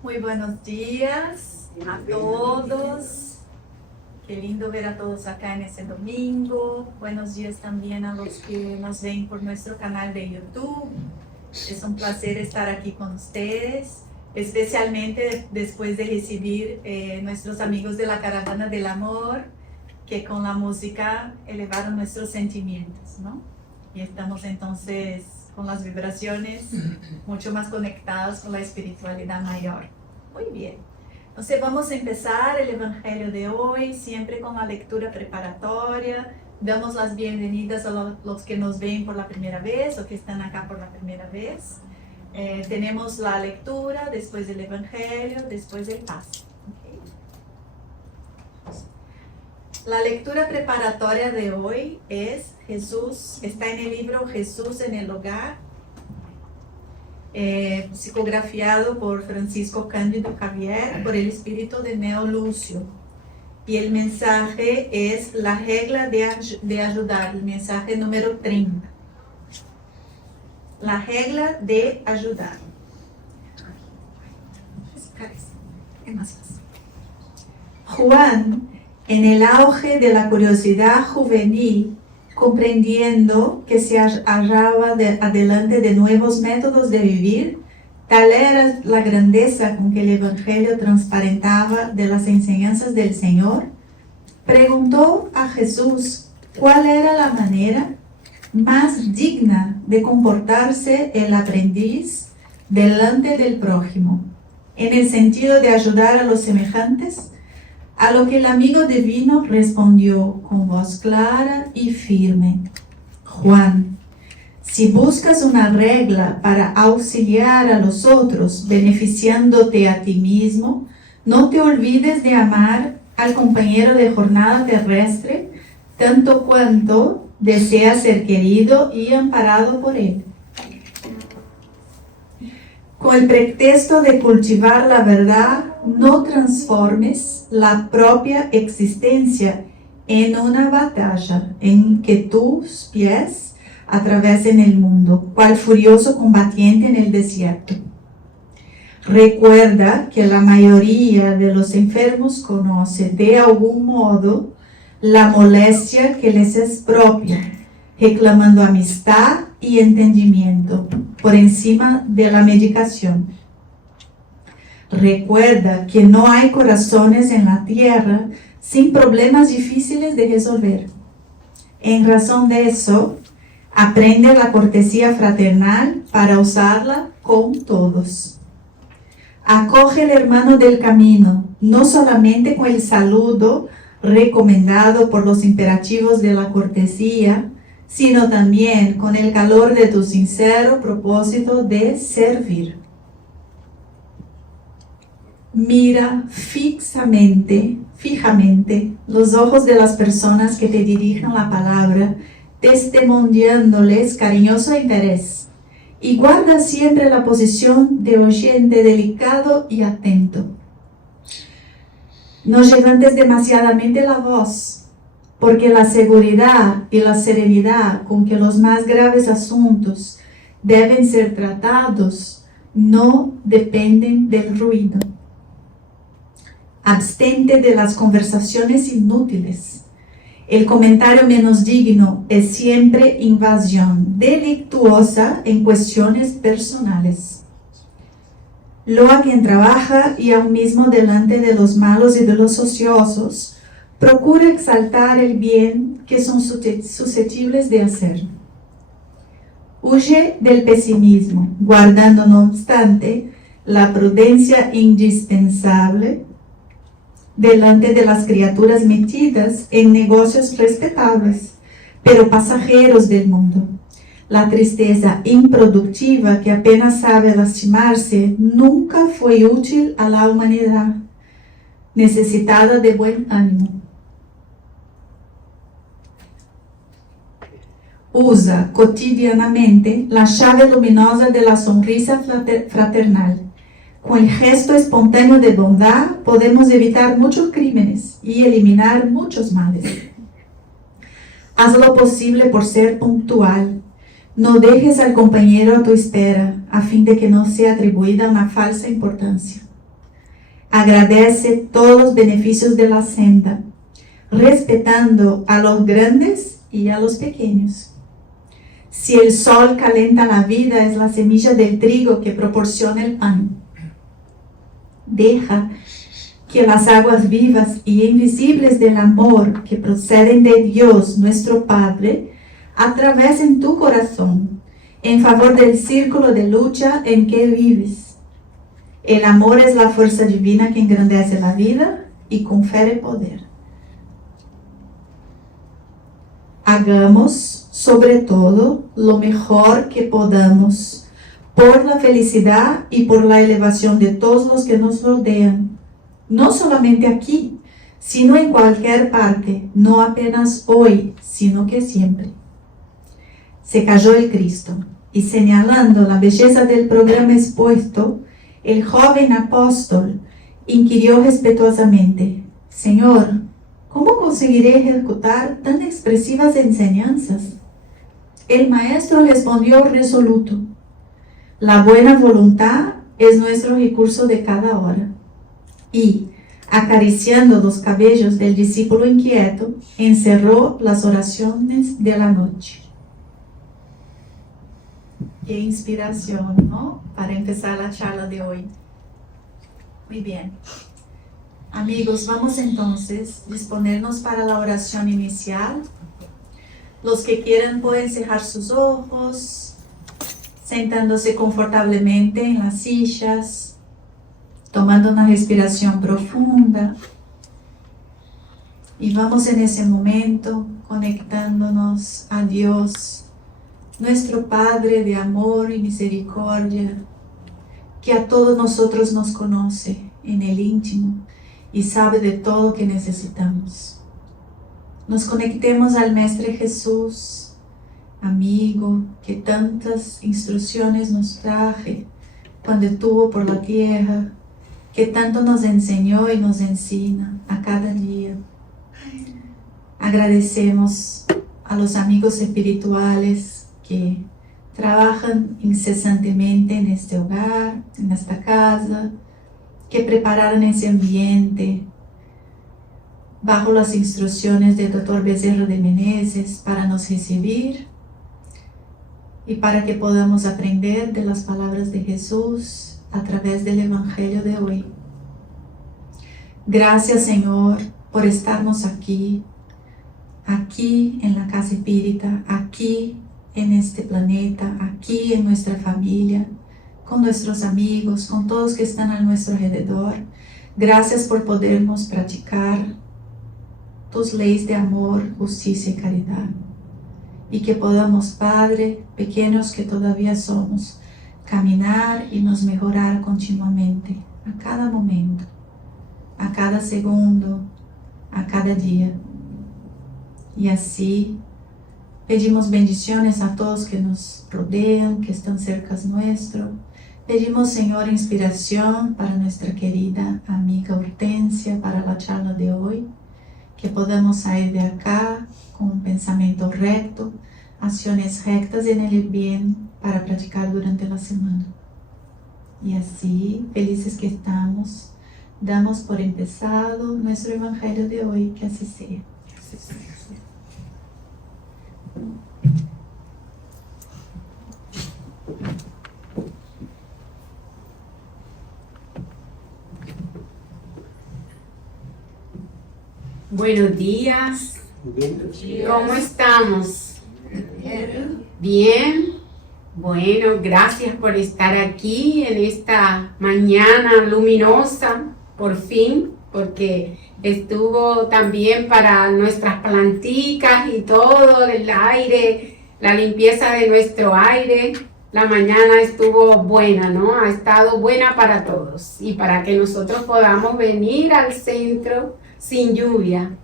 Muy buenos días a todos. Qué lindo ver a todos acá en este domingo. Buenos días también a los que nos ven por nuestro canal de YouTube. Es un placer estar aquí con ustedes, especialmente después de recibir nuestros amigos de la Caravana del Amor, que con la música elevaron nuestros sentimientos, ¿no? Y estamos entonces con las vibraciones mucho más conectadas con la espiritualidad mayor. Muy bien. Entonces vamos a empezar el Evangelio de hoy, siempre con la lectura preparatoria. Damos las bienvenidas a los que nos ven por la primera vez o que están acá por la primera vez. Tenemos la lectura, después del Evangelio, después del paso. Okay. La lectura preparatoria de hoy es Jesús, está en el libro Jesús en el Hogar, psicografiado por Francisco Cándido Javier, por el espíritu de Neo Lucio. Y el mensaje es la regla de ayudar, el mensaje número 30. La regla de ayudar. Es más fácil. Juan, en el auge de la curiosidad juvenil, comprendiendo que se hallaba adelante de nuevos métodos de vivir, tal era la grandeza con que el Evangelio transparentaba de las enseñanzas del Señor, preguntó a Jesús cuál era la manera más digna de comportarse el aprendiz delante del prójimo, en el sentido de ayudar a los semejantes. A lo que el amigo divino respondió con voz clara y firme: Juan, si buscas una regla para auxiliar a los otros, beneficiándote a ti mismo, no te olvides de amar al compañero de jornada terrestre, tanto cuanto desea ser querido y amparado por él. Con el pretexto de cultivar la verdad, no transformes la propia existencia en una batalla en que tus pies atravesen el mundo, cual furioso combatiente en el desierto. Recuerda que la mayoría de los enfermos conoce de algún modo la molestia que les es propia, reclamando amistad y entendimiento por encima de la medicación. Recuerda que no hay corazones en la tierra sin problemas difíciles de resolver. En razón de eso, aprende la cortesía fraternal para usarla con todos. Acoge al hermano del camino, no solamente con el saludo recomendado por los imperativos de la cortesía, sino también con el calor de tu sincero propósito de servir. Mira fijamente los ojos de las personas que te dirigen la palabra, testimoniándoles cariñoso interés, y guarda siempre la posición de oyente delicado y atento. No levantes demasiadamente la voz, porque la seguridad y la serenidad con que los más graves asuntos deben ser tratados no dependen del ruido. Abstente de las conversaciones inútiles. El comentario menos digno es siempre invasión delictuosa en cuestiones personales. Loa a quien trabaja y aún mismo delante de los malos y de los ociosos, procura exaltar el bien que son susceptibles de hacer. Huye del pesimismo, guardando no obstante la prudencia indispensable delante de las criaturas metidas en negocios respetables, pero pasajeros del mundo. La tristeza improductiva que apenas sabe lastimarse nunca fue útil a la humanidad, necesitada de buen ánimo. Usa cotidianamente la llave luminosa de la sonrisa fraternal. Con el gesto espontáneo de bondad podemos evitar muchos crímenes y eliminar muchos males. Haz lo posible por ser puntual. No dejes al compañero a tu espera, a fin de que no sea atribuida una falsa importancia. Agradece todos los beneficios de la senda, respetando a los grandes y a los pequeños. Si el sol calienta la vida, es la semilla del trigo que proporciona el pan. Deja que las aguas vivas y invisibles del amor que proceden de Dios, nuestro Padre, atravesen tu corazón en favor del círculo de lucha en que vives. El amor es la fuerza divina que engrandece la vida y confiere poder. Hagamos, sobre todo, lo mejor que podamos por la felicidad y por la elevación de todos los que nos rodean. No solamente aquí, sino en cualquier parte, no apenas hoy, sino que siempre. Se cayó el Cristo, y señalando la belleza del programa expuesto, el joven apóstol inquirió respetuosamente: Señor, ¿cómo conseguiré ejecutar tan expresivas enseñanzas? El maestro respondió resoluto: la buena voluntad es nuestro recurso de cada hora. Y, acariciando los cabellos del discípulo inquieto, encerró las oraciones de la noche. Qué inspiración, ¿no? Para empezar la charla de hoy. Muy bien. Amigos, vamos entonces a disponernos para la oración inicial. Los que quieran pueden cerrar sus ojos, sentándose confortablemente en las sillas, tomando una respiración profunda. Y vamos en ese momento conectándonos a Dios, nuestro Padre de amor y misericordia, que a todos nosotros nos conoce en el íntimo y sabe de todo lo que necesitamos. Nos conectemos al Mestre Jesús, amigo, que tantas instrucciones nos traje cuando estuvo por la tierra, que tanto nos enseñó y nos enseña a cada día. Agradecemos a los amigos espirituales que trabajan incesantemente en este hogar, en esta casa, que prepararon ese ambiente bajo las instrucciones del Dr. Bezerra de Menezes para nos recibir y para que podamos aprender de las palabras de Jesús a través del Evangelio de hoy. Gracias, Señor, por estarnos aquí en la casa espírita, aquí en este planeta, aquí en nuestra familia, con nuestros amigos, con todos que están a nuestro alrededor. Gracias por podernos practicar tus leyes de amor, justicia y caridad. Y que podamos, Padre, pequeños que todavía somos, caminar y nos mejorar continuamente, a cada momento, a cada segundo, a cada día. Y así pedimos bendiciones a todos que nos rodean, que están cerca nuestro. Pedimos, Señor, inspiración para nuestra querida amiga Hortensia para la charla de hoy, que podamos salir de acá con un pensamiento recto, acciones rectas en el bien para practicar durante la semana. Y así, felices que estamos, damos por empezado nuestro Evangelio de hoy, que así sea. Buenos días. ¿Cómo estamos? Bien. Bueno, gracias por estar aquí en esta mañana luminosa, por fin, porque estuvo también para nuestras planticas y todo, el aire, la limpieza de nuestro aire. La mañana estuvo buena, ¿no? Ha estado buena para todos y para que nosotros podamos venir al centro sin lluvia.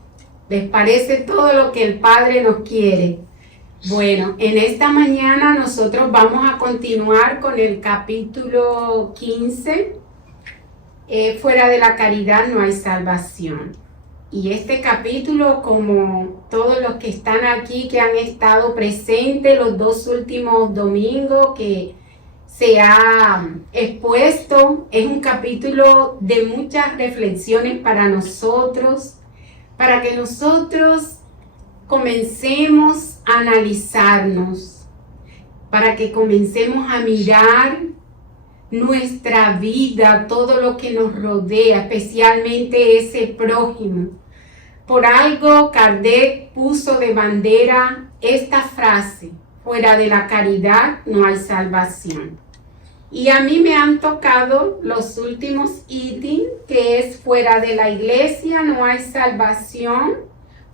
¿Les parece todo lo que el Padre nos quiere? Bueno, en esta mañana nosotros vamos a continuar con el capítulo 15. Fuera de la caridad no hay salvación. Y este capítulo, como todos los que están aquí, que han estado presentes los 2 últimos domingos, que se ha expuesto. Es un capítulo de muchas reflexiones para nosotros, para que nosotros comencemos a analizarnos, para que comencemos a mirar nuestra vida, todo lo que nos rodea, especialmente ese prójimo. Por algo Kardec puso de bandera esta frase: fuera de la caridad no hay salvación. Y a mí me han tocado los últimos ítems, que es: fuera de la iglesia no hay salvación,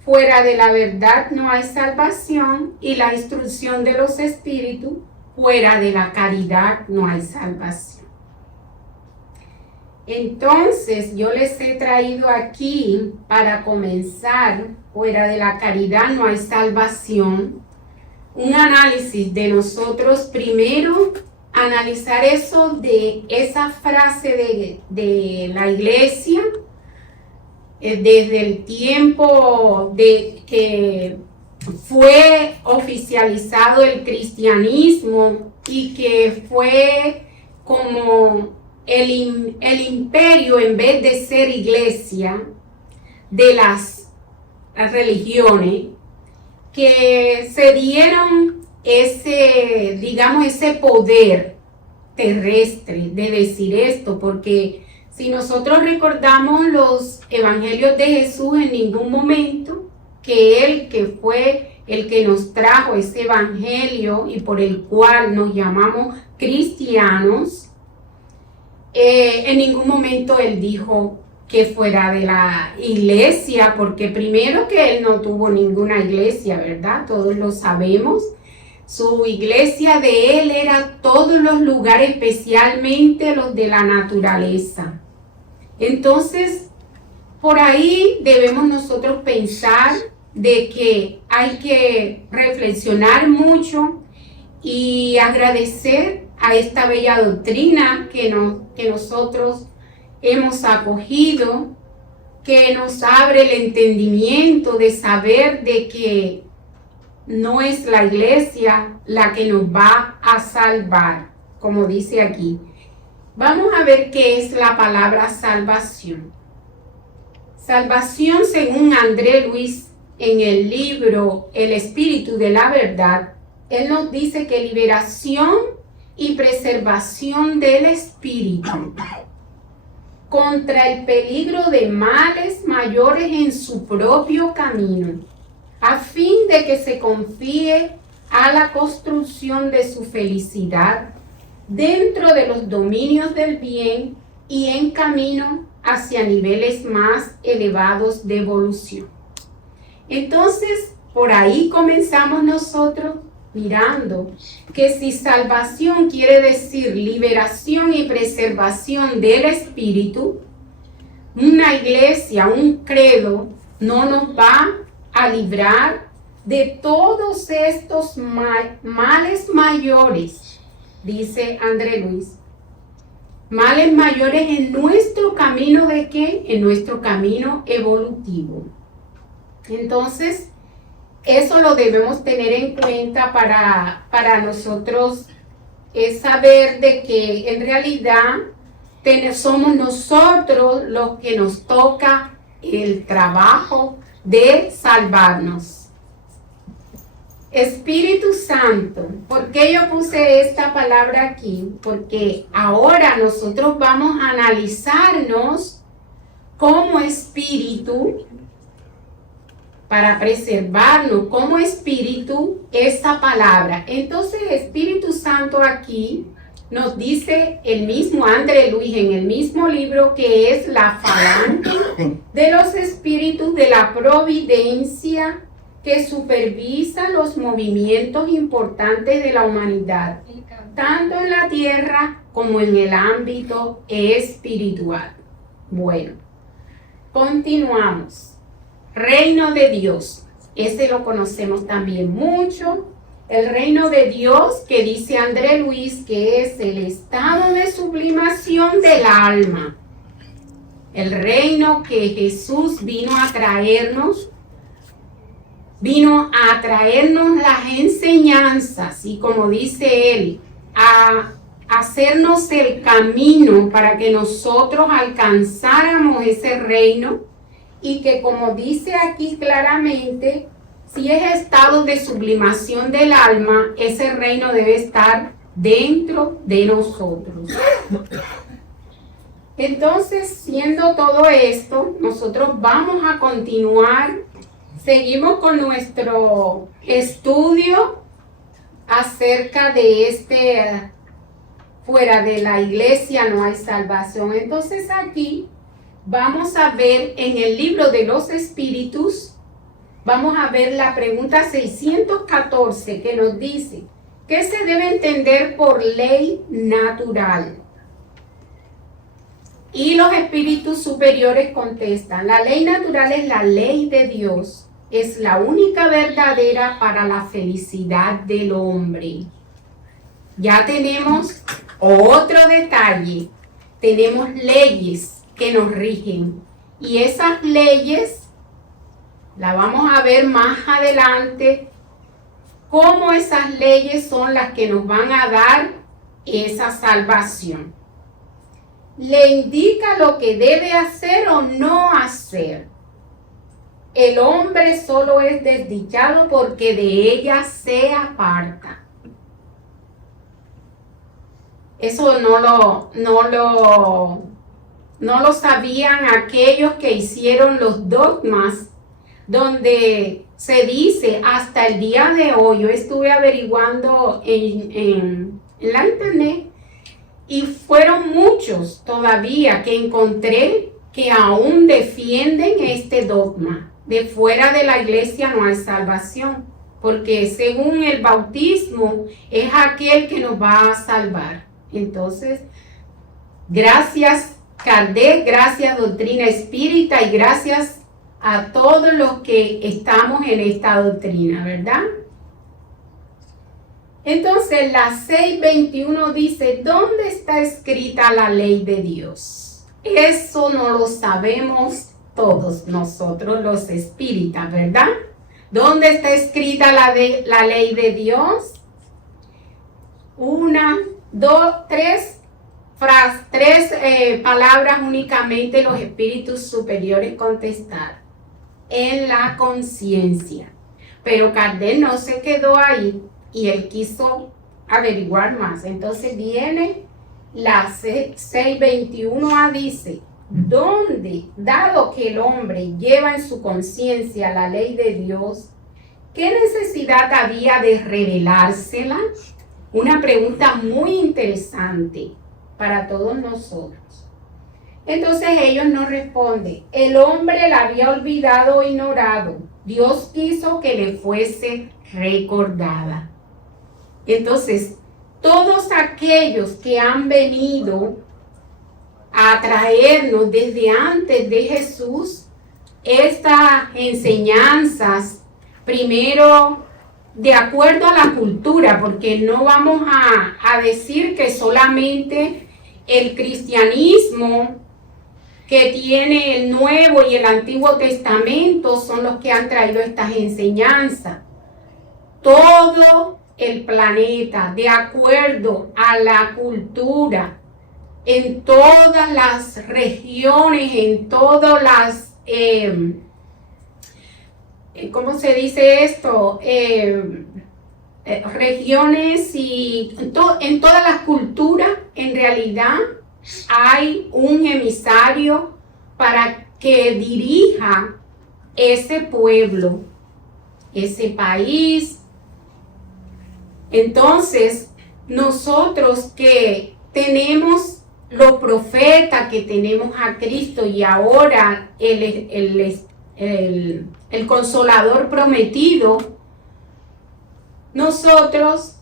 fuera de la verdad no hay salvación, y la instrucción de los espíritus: fuera de la caridad no hay salvación. Entonces, yo les he traído aquí, para comenzar, fuera de la caridad no hay salvación, un análisis de nosotros. Primero, analizar eso de esa frase de la iglesia, desde el tiempo de que fue oficializado el cristianismo y que fue como el imperio, en vez de ser iglesia, de las religiones, que se dieron ese, digamos, ese poder terrestre de decir esto, porque si nosotros recordamos los evangelios de Jesús, en ningún momento que Él, que fue el que nos trajo ese evangelio y por el cual nos llamamos cristianos, en ningún momento Él dijo que fuera de la iglesia, porque primero que Él no tuvo ninguna iglesia, ¿verdad? Todos lo sabemos. Su iglesia de Él era todos los lugares, especialmente los de la naturaleza. Entonces, por ahí debemos nosotros pensar de que hay que reflexionar mucho y agradecer a esta bella doctrina que nosotros hemos acogido, que nos abre el entendimiento de saber de que no es la iglesia la que nos va a salvar, como dice aquí. Vamos a ver qué es la palabra salvación. Salvación, según André Luis, en el libro El Espíritu de la Verdad, él nos dice que liberación y preservación del espíritu contra el peligro de males mayores en su propio camino, a fin de que se confíe a la construcción de su felicidad dentro de los dominios del bien y en camino hacia niveles más elevados de evolución. Entonces, por ahí comenzamos nosotros mirando que si salvación quiere decir liberación y preservación del espíritu, una iglesia, un credo, no nos va a librar de todos estos males mayores, dice André Luis. Males mayores en nuestro camino ¿de qué? En nuestro camino evolutivo. Entonces, eso lo debemos tener en cuenta para nosotros, es saber de que en realidad somos nosotros los que nos toca el trabajo de salvarnos. Espíritu Santo. ¿Por qué yo puse esta palabra aquí? Porque ahora nosotros vamos a analizarnos como espíritu, para preservarnos como espíritu, esa palabra. Entonces, Espíritu Santo aquí nos dice el mismo André Luis en el mismo libro, que es la falange de los espíritus de la providencia que supervisa los movimientos importantes de la humanidad, tanto en la tierra como en el ámbito espiritual. Bueno, continuamos. Reino de Dios, ese lo conocemos también mucho. El reino de Dios, que dice André Luis, que es el estado de sublimación del alma. El reino que Jesús vino a traernos las enseñanzas, y como dice él, a hacernos el camino para que nosotros alcanzáramos ese reino, y que, como dice aquí claramente, si es estado de sublimación del alma, ese reino debe estar dentro de nosotros. Entonces, siendo todo esto, nosotros vamos a continuar. Seguimos con nuestro estudio acerca de fuera de la iglesia no hay salvación. Entonces aquí vamos a ver en el libro de los Espíritus, vamos a ver la pregunta 614 que nos dice, ¿qué se debe entender por ley natural? Y los espíritus superiores contestan, la ley natural es la ley de Dios, es la única verdadera para la felicidad del hombre. Ya tenemos otro detalle, tenemos leyes que nos rigen, y esas leyes las vamos a ver más adelante, cómo esas leyes son las que nos van a dar esa salvación. Le indica lo que debe hacer o no hacer. El hombre solo es desdichado porque de ella se aparta. Eso no lo sabían aquellos que hicieron los dogmas, donde se dice hasta el día de hoy. Yo estuve averiguando en la internet, y fueron muchos todavía que encontré que aún defienden este dogma. De fuera de la iglesia no hay salvación, porque según el bautismo es aquel que nos va a salvar. Entonces, gracias Kardec, gracias Doctrina Espírita, y gracias a todos los que estamos en esta doctrina, ¿verdad? Entonces la 621 dice, ¿dónde está escrita la ley de Dios? Eso no lo sabemos todos nosotros los espíritas, ¿verdad? ¿Dónde está escrita la ley de Dios? Tres palabras únicamente los espíritus superiores contestaron. En la conciencia. Pero Kardec no se quedó ahí, y él quiso averiguar más. Entonces viene la 621A, dice, ¿dónde, dado que el hombre lleva en su conciencia la ley de Dios, qué necesidad había de revelársela? Una pregunta muy interesante para todos nosotros. Entonces ellos nos responden, el hombre la había olvidado o ignorado. Dios quiso que le fuese recordada. Entonces, todos aquellos que han venido a traernos desde antes de Jesús estas enseñanzas, primero de acuerdo a la cultura, porque no vamos a decir que solamente el cristianismo que tiene el Nuevo y el Antiguo Testamento son los que han traído estas enseñanzas. Todo el planeta, de acuerdo a la cultura, en todas las regiones, en todas las, ¿cómo se dice esto? Regiones, y en todas las culturas, en realidad, hay un emisario para que dirija ese pueblo, ese país. Entonces, nosotros que tenemos los profetas, que tenemos a Cristo, y ahora el Consolador prometido, nosotros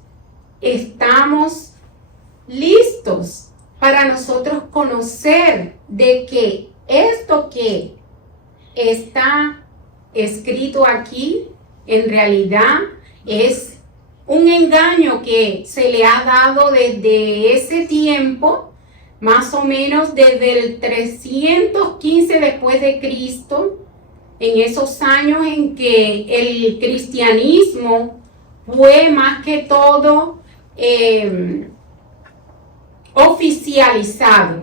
estamos listos para nosotros conocer de que esto que está escrito aquí en realidad es un engaño que se le ha dado desde ese tiempo, más o menos desde el 315 después de Cristo, en esos años en que el cristianismo fue más que todo oficializado.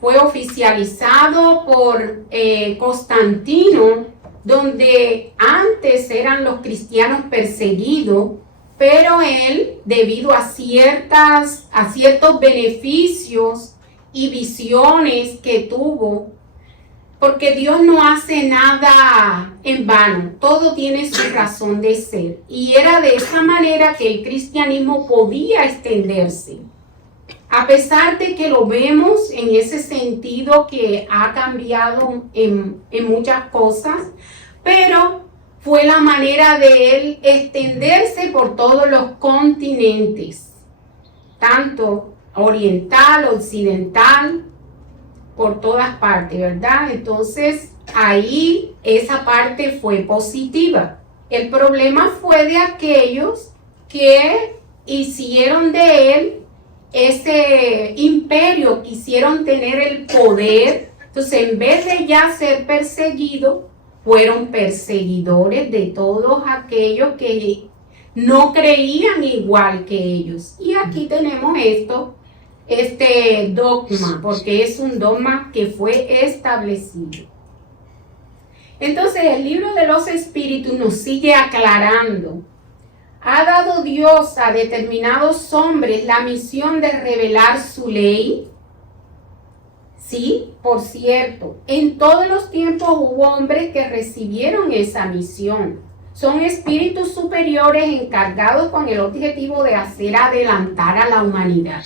Fue oficializado por Constantino, donde antes eran los cristianos perseguidos, pero él, debido a ciertos beneficios y visiones que tuvo, porque Dios no hace nada en vano, todo tiene su razón de ser. Y era de esa manera que el cristianismo podía extenderse. A pesar de que lo vemos en ese sentido que ha cambiado en muchas cosas, pero fue la manera de él extenderse por todos los continentes, tanto oriental, occidental, por todas partes, ¿verdad? Entonces, ahí esa parte fue positiva. El problema fue de aquellos que hicieron de él ese imperio, quisieron tener el poder. Entonces, en vez de ya ser perseguido, fueron perseguidores de todos aquellos que no creían igual que ellos. Y aquí tenemos este dogma, porque es un dogma que fue establecido. Entonces, el libro de los espíritus nos sigue aclarando. ¿Ha dado Dios a determinados hombres la misión de revelar su ley? Sí, por cierto, en todos los tiempos hubo hombres que recibieron esa misión. Son espíritus superiores encargados con el objetivo de hacer adelantar a la humanidad.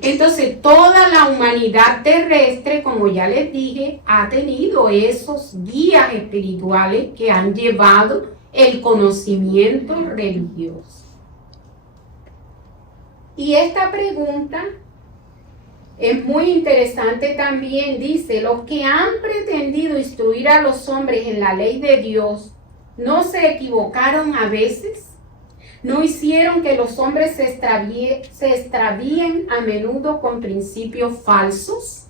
Entonces, toda la humanidad terrestre, como ya les dije, ha tenido esos guías espirituales que han llevado el conocimiento religioso. Y esta pregunta es muy interesante también. Dice: los que han pretendido instruir a los hombres en la ley de Dios, ¿no se equivocaron a veces? ¿No hicieron que los hombres se extravíen a menudo con principios falsos?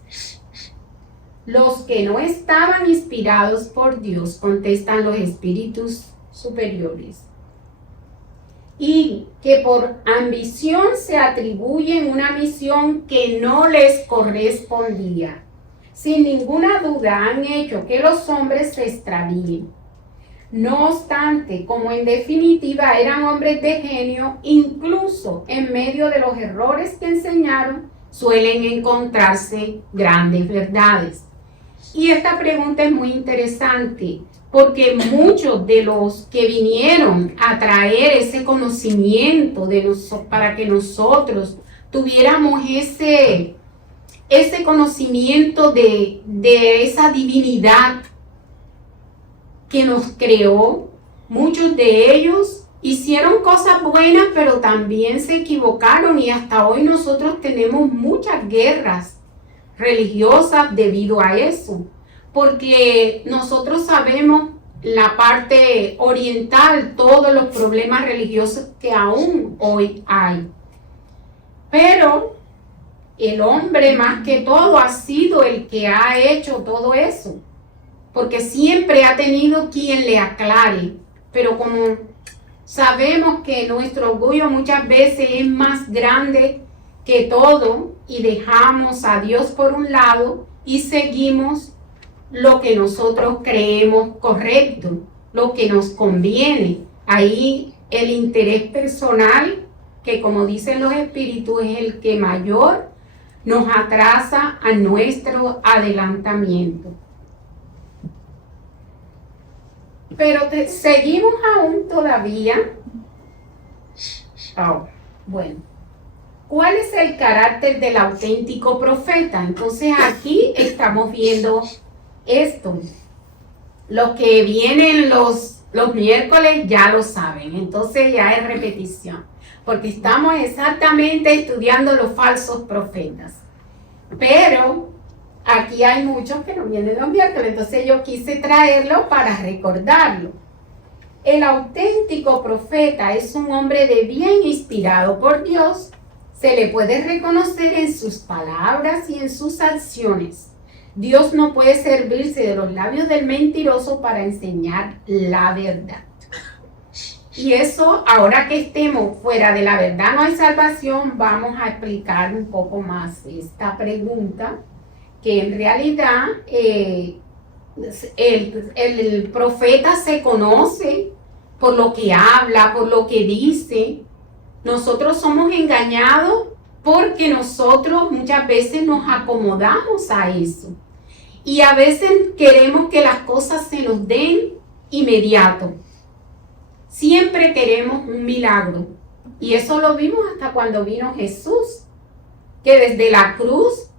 Los que no estaban inspirados por Dios, contestan los espíritus superiores, y que por ambición se atribuyen una misión que no les correspondía. Sin ninguna duda han hecho que los hombres se extravíen. No obstante, como en definitiva eran hombres de genio, incluso en medio de los errores que enseñaron, suelen encontrarse grandes verdades. Y esta pregunta es muy interesante, porque muchos de los que vinieron a traer ese conocimiento para que nosotros tuviéramos ese conocimiento de esa divinidad que nos creó, muchos de ellos hicieron cosas buenas, pero también se equivocaron, y hasta hoy nosotros tenemos muchas guerras religiosas debido a eso, porque nosotros sabemos la parte oriental, todos los problemas religiosos que aún hoy hay. Pero el hombre más que todo ha sido el que ha hecho todo eso, porque siempre ha tenido quien le aclare. Pero como sabemos que nuestro orgullo muchas veces es más grande que todo, y dejamos a Dios por un lado y seguimos lo que nosotros creemos correcto, lo que nos conviene. Ahí el interés personal, que como dicen los espíritus, es el que mayor nos atrasa a nuestro adelantamiento. Pero seguimos aún todavía. Bueno, ¿cuál es el carácter del auténtico profeta? Entonces aquí estamos viendo esto. Los que vienen los miércoles ya lo saben, entonces ya es repetición, porque estamos exactamente estudiando los falsos profetas. Pero aquí hay muchos que no vienen los miércoles, entonces yo quise traerlo para recordarlo. El auténtico profeta es un hombre de bien inspirado por Dios. Se le puede reconocer en sus palabras y en sus acciones. Dios no puede servirse de los labios del mentiroso para enseñar la verdad. Y eso, ahora que estemos fuera de la verdad no hay salvación, vamos a explicar un poco más esta pregunta, que en realidad el profeta se conoce por lo que habla, por lo que dice. Nosotros somos engañados porque nosotros muchas veces nos acomodamos a eso. Y a veces queremos que las cosas se nos den inmediato. Siempre queremos un milagro. Y eso lo vimos hasta cuando vino Jesús, que desde la cruz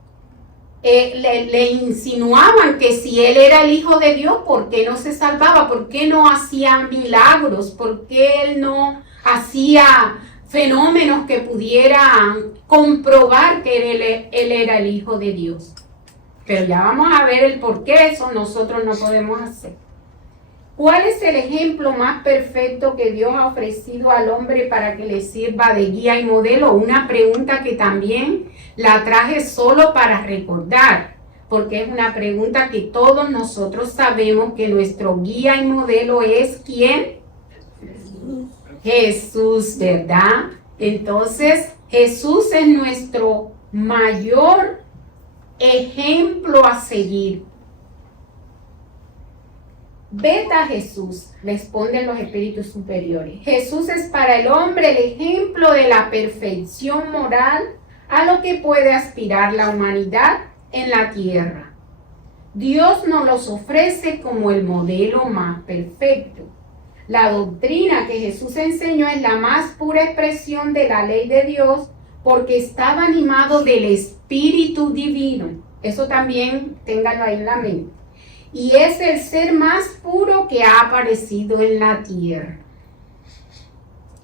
le insinuaban que si él era el Hijo de Dios, ¿por qué no se salvaba? ¿Por qué no hacía milagros? ¿Por qué él no hacía fenómenos que pudieran comprobar que él era el Hijo de Dios? Pero ya vamos a ver el por qué eso nosotros no podemos hacer. ¿Cuál es el ejemplo más perfecto que Dios ha ofrecido al hombre para que le sirva de guía y modelo? Una pregunta que también la traje solo para recordar, porque es una pregunta que todos nosotros sabemos que nuestro guía y modelo es ¿quién? Jesús, ¿verdad? Entonces, Jesús es nuestro mayor ejemplo a seguir. Ved a Jesús, responden los espíritus superiores. Jesús es para el hombre el ejemplo de la perfección moral a lo que puede aspirar la humanidad en la tierra. Dios nos los ofrece como el modelo más perfecto. La doctrina que Jesús enseñó es la más pura expresión de la ley de Dios porque estaba animado del Espíritu Divino. Eso también ténganlo ahí en la mente. Y es el ser más puro que ha aparecido en la tierra.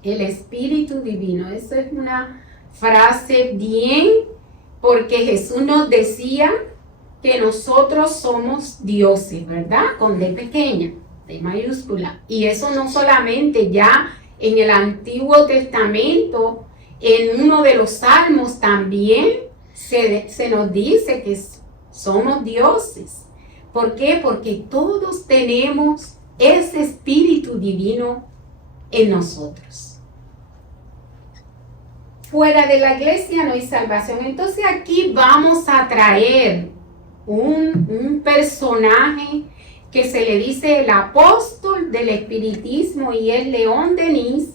El Espíritu Divino. Esa es una frase bien, porque Jesús nos decía que nosotros somos dioses, ¿verdad? Con D pequeña, D mayúscula. Y eso no solamente ya en el Antiguo Testamento, en uno de los Salmos también se nos dice que somos dioses. ¿Por qué? Porque todos tenemos ese Espíritu Divino en nosotros. Fuera de la iglesia no hay salvación. Entonces aquí vamos a traer un personaje que se le dice el apóstol del espiritismo y es León Denis,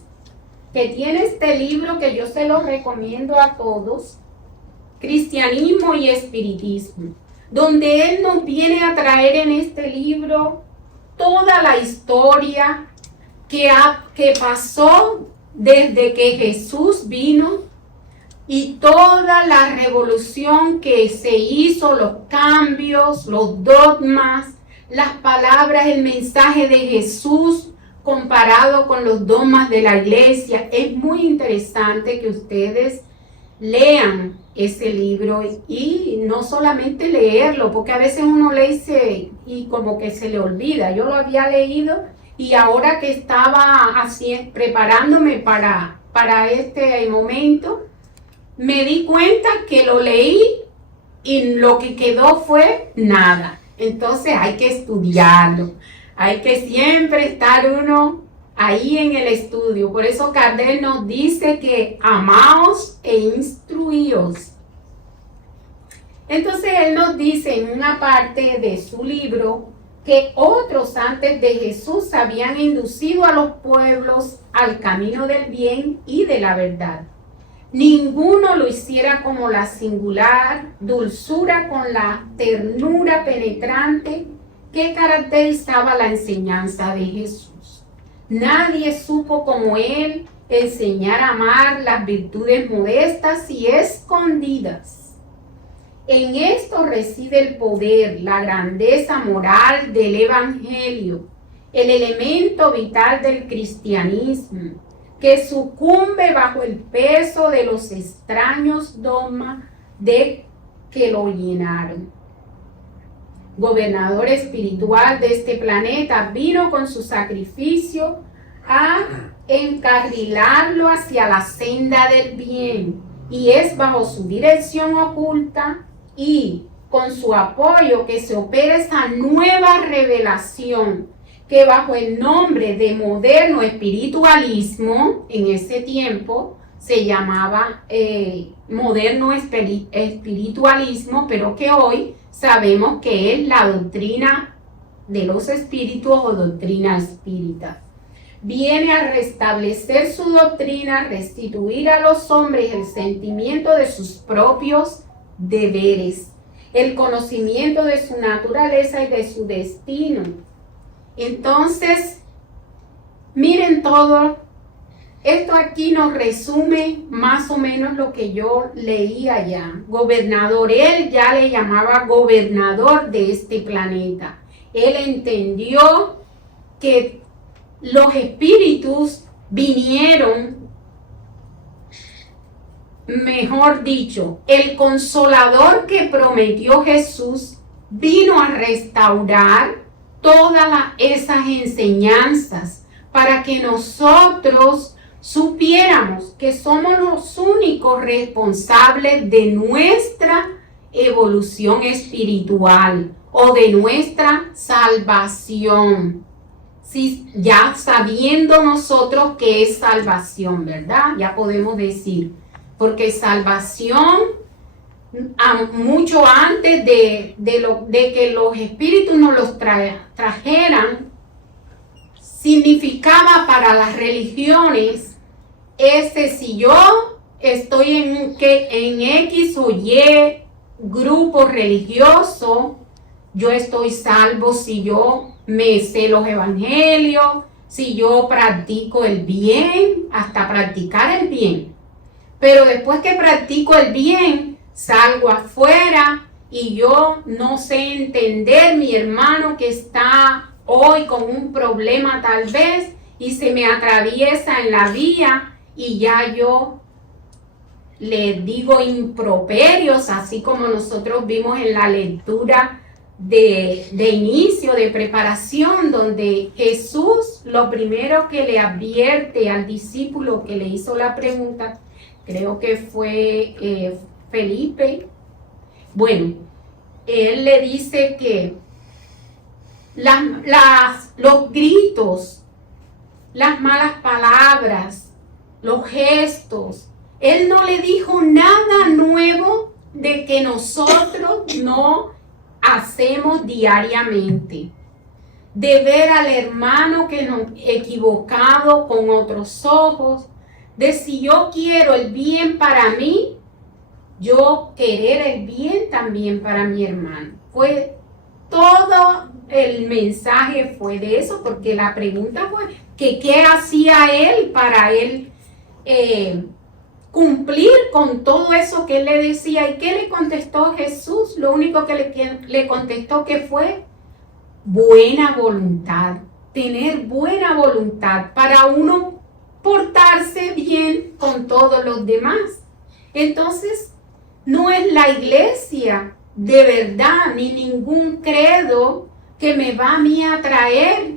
que tiene este libro que yo se lo recomiendo a todos, Cristianismo y Espiritismo, donde él nos viene a traer en este libro toda la historia que pasó desde que Jesús vino y toda la revolución que se hizo, los cambios, los dogmas, las palabras, el mensaje de Jesús comparado con los dogmas de la iglesia. Es muy interesante que ustedes lean ese libro y no solamente leerlo, porque a veces uno lee y como que se le olvida. Yo lo había leído y ahora que estaba preparándome para este momento, me di cuenta que lo leí y lo que quedó fue nada. Entonces hay que estudiarlo, hay que siempre estar uno ahí en el estudio. Por eso Kardec nos dice que amaos e instruíos. Entonces él nos dice en una parte de su libro que otros antes de Jesús habían inducido a los pueblos al camino del bien y de la verdad. Ninguno lo hiciera como la singular dulzura con la ternura penetrante que caracterizaba la enseñanza de Jesús. Nadie supo como él enseñar a amar las virtudes modestas y escondidas. En esto reside el poder, la grandeza moral del Evangelio, el elemento vital del cristianismo, que sucumbe bajo el peso de los extraños dogmas que lo llenaron. Gobernador espiritual de este planeta, vino con su sacrificio a encarrilarlo hacia la senda del bien, y es bajo su dirección oculta y con su apoyo que se opera esa nueva revelación que bajo el nombre de moderno espiritualismo, en ese tiempo se llamaba moderno espiritualismo, pero que hoy sabemos que es la doctrina de los espíritus o doctrina espírita. Viene a restablecer su doctrina, restituir a los hombres el sentimiento de sus propios deberes, el conocimiento de su naturaleza y de su destino. Entonces, miren todo, esto aquí nos resume más o menos lo que yo leía ya. Gobernador, él ya le llamaba gobernador de este planeta. Él entendió que los espíritus vinieron, mejor dicho, el consolador que prometió Jesús vino a restaurar todas esas enseñanzas para que nosotros supiéramos que somos los únicos responsables de nuestra evolución espiritual o de nuestra salvación. Sí, ya sabiendo nosotros qué es salvación, ¿verdad? Ya podemos decir, porque salvación, mucho antes de que los espíritus nos los trajeran, significaba para las religiones, si yo estoy en X o Y grupo religioso, yo estoy salvo si yo me sé los evangelios, si yo practico el bien, hasta practicar el bien. Pero después que practico el bien, salgo afuera y yo no sé entender mi hermano que está hoy con un problema tal vez y se me atraviesa en la vía y ya yo le digo improperios, así como nosotros vimos en la lectura de inicio, de preparación, donde Jesús lo primero que le advierte al discípulo que le hizo la pregunta, creo que fue Felipe, bueno, él le dice que los gritos, las malas palabras, los gestos, él no le dijo nada nuevo de que nosotros no hacemos diariamente. De ver al hermano que nos equivocado con otros ojos, de si yo quiero el bien para mí, yo querer el bien también para mi hermano. Fue todo el mensaje fue de eso, porque la pregunta fue que qué hacía él para él cumplir con todo eso que él le decía. ¿Y qué le contestó Jesús? Lo único que le contestó que fue buena voluntad, tener buena voluntad para uno portarse bien con todos los demás. Entonces, no es la iglesia de verdad, ni ningún credo que me va a mí a traer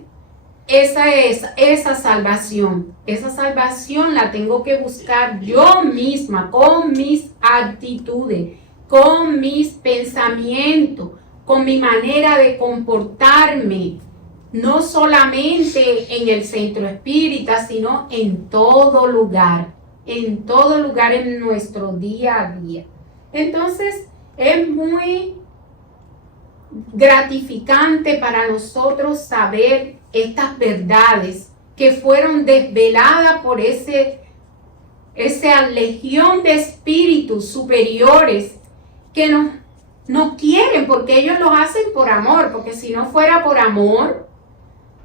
esa salvación. Esa salvación la tengo que buscar yo misma, con mis actitudes, con mis pensamientos, con mi manera de comportarme, no solamente en el centro espírita, sino en todo lugar en nuestro día a día. Entonces, es muy gratificante para nosotros saber estas verdades que fueron desveladas por esa legión de espíritus superiores que nos quieren, porque ellos lo hacen por amor, porque si no fuera por amor,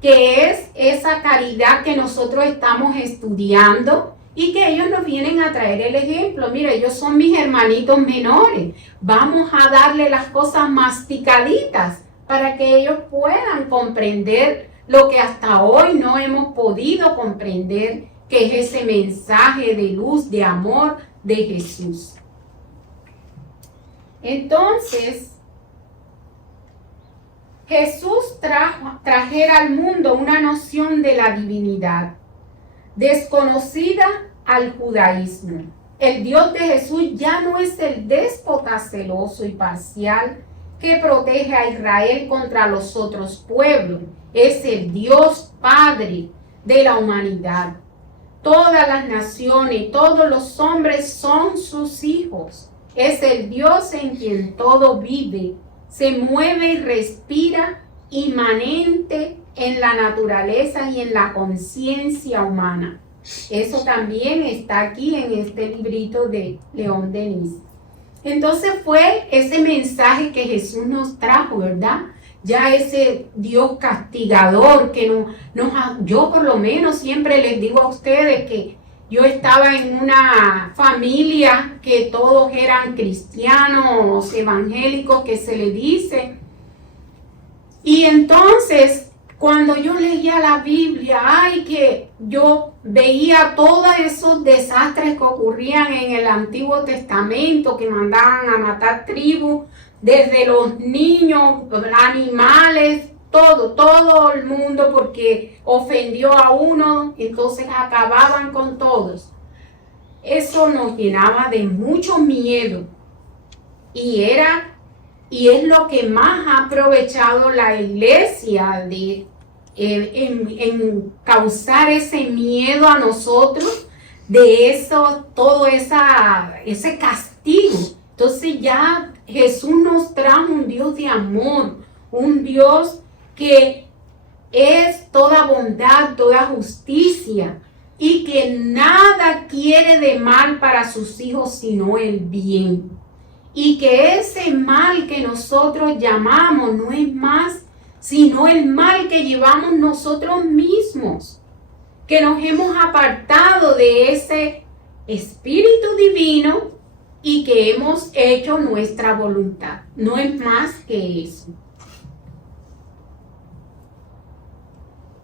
que es esa caridad que nosotros estamos estudiando y que ellos nos vienen a traer el ejemplo. Mira, ellos son mis hermanitos menores, vamos a darle las cosas masticaditas para que ellos puedan comprender lo que hasta hoy no hemos podido comprender, que es ese mensaje de luz, de amor de Jesús. Entonces, Jesús trajera al mundo una noción de la divinidad desconocida al judaísmo. El Dios de Jesús ya no es el déspota celoso y parcial que protege a Israel contra los otros pueblos. es el Dios Padre de la humanidad. Todas las naciones, todos los hombres son sus hijos. Es el Dios en quien todo vive, se mueve y respira, inmanente en la naturaleza y en la conciencia humana. Eso también está aquí en este librito de León Denis. Entonces fue ese mensaje que Jesús nos trajo, ¿verdad? Ya ese Dios castigador que yo por lo menos siempre les digo a ustedes que yo estaba en una familia que todos eran cristianos, evangélicos, que se le dice. Y entonces, cuando yo leía la Biblia, que yo veía todos esos desastres que ocurrían en el Antiguo Testamento, que mandaban a matar tribus, desde los niños, los animales, todo el mundo, porque ofendió a uno, entonces acababan con todos. Eso nos llenaba de mucho miedo y es lo que más ha aprovechado la iglesia en causar ese miedo a nosotros, de eso, todo ese castigo. Entonces ya Jesús nos trajo un Dios de amor, un Dios que es toda bondad, toda justicia, y que nada quiere de mal para sus hijos sino el bien. Y que ese mal que nosotros llamamos no es más sino el mal que llevamos nosotros mismos, que nos hemos apartado de ese Espíritu Divino y que hemos hecho nuestra voluntad. No es más que eso.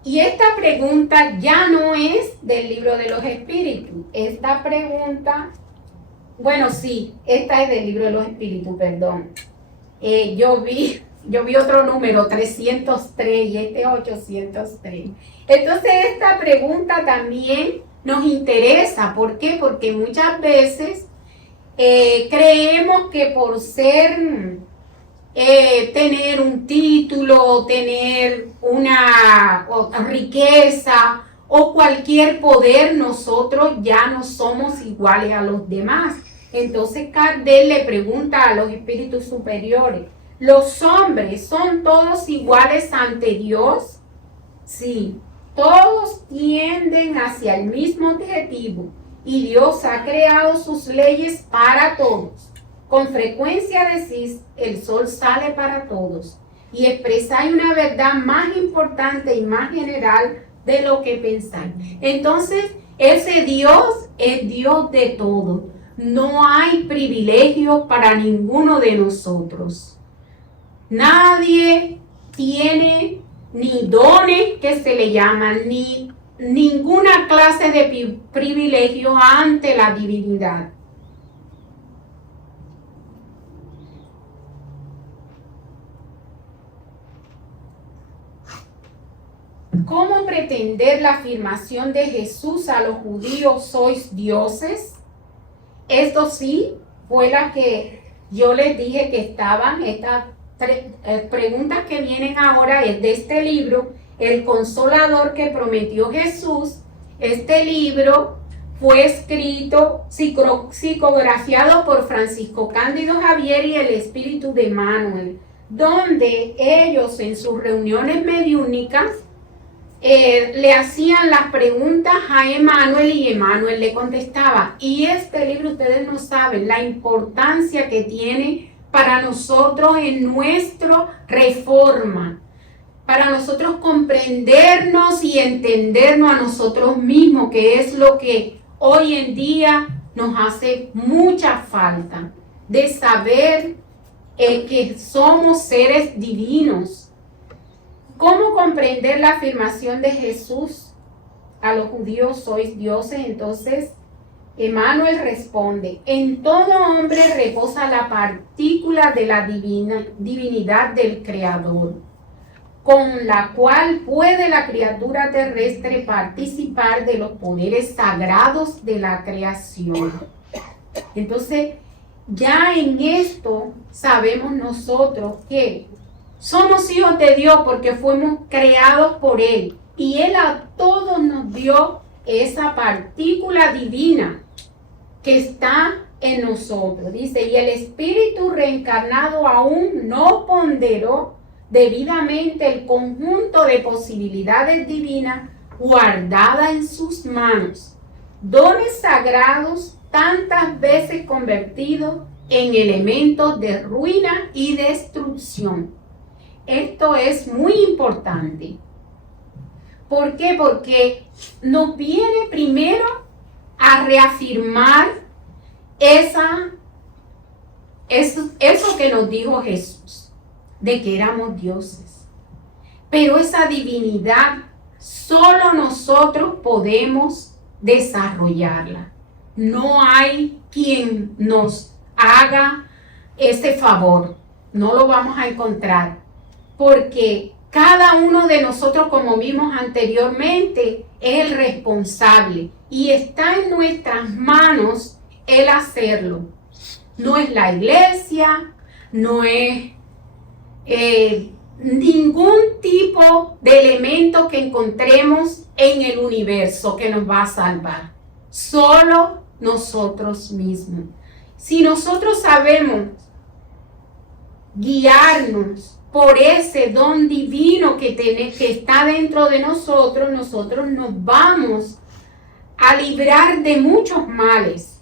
Y esta pregunta ya no es del libro de los espíritus. Esta pregunta, bueno, sí, esta es del libro de los espíritus, perdón. Yo vi otro número, 303, y este es 803. Entonces esta pregunta también nos interesa. ¿Por qué? Porque muchas veces creemos que por ser, tener un título, tener una riqueza o cualquier poder, nosotros ya no somos iguales a los demás. Entonces Kardec le pregunta a los espíritus superiores: ¿los hombres son todos iguales ante Dios? Sí, todos tienden hacia el mismo objetivo y Dios ha creado sus leyes para todos. Con frecuencia decís, el sol sale para todos, y expresáis una verdad más importante y más general de lo que pensáis. Entonces, ese Dios es Dios de todos. No hay privilegio para ninguno de nosotros. Nadie tiene ni dones que se le llaman, ni ninguna clase de privilegio ante la divinidad. ¿Cómo pretender la afirmación de Jesús a los judíos: sois dioses? Esto sí fue la que yo les dije que estaban, estas preguntas que vienen ahora es de este libro, El Consolador que prometió Jesús. Este libro fue escrito, psicografiado por Francisco Cándido Javier y el Espíritu de Emmanuel, donde ellos en sus reuniones mediúnicas le hacían las preguntas a Emmanuel y Emmanuel le contestaba. Y este libro, ustedes no saben la importancia que tiene para nosotros en nuestra reforma, para nosotros comprendernos y entendernos a nosotros mismos, que es lo que hoy en día nos hace mucha falta, de saber que somos seres divinos. ¿Cómo comprender la afirmación de Jesús a los judíos: sois dioses? Entonces, Emmanuel responde: en todo hombre reposa la partícula de la divinidad del Creador, con la cual puede la criatura terrestre participar de los poderes sagrados de la creación. Entonces, ya en esto sabemos nosotros que Somos hijos de Dios porque fuimos creados por Él. Y Él a todos nos dio esa partícula divina que está en nosotros. Dice, y el Espíritu reencarnado aún no ponderó debidamente el conjunto de posibilidades divinas guardadas en sus manos. Dones sagrados tantas veces convertidos en elementos de ruina y destrucción. Esto es muy importante. ¿Por qué? Porque nos viene primero a reafirmar eso que nos dijo Jesús, de que éramos dioses. Pero esa divinidad solo nosotros podemos desarrollarla. No hay quien nos haga ese favor. No lo vamos a encontrar. Porque cada uno de nosotros, como vimos anteriormente, es el responsable. Y está en nuestras manos el hacerlo. No es la iglesia, no es ningún tipo de elemento que encontremos en el universo que nos va a salvar. Solo nosotros mismos. Si nosotros sabemos guiarnos por ese don divino que está dentro de nosotros, nosotros nos vamos a librar de muchos males.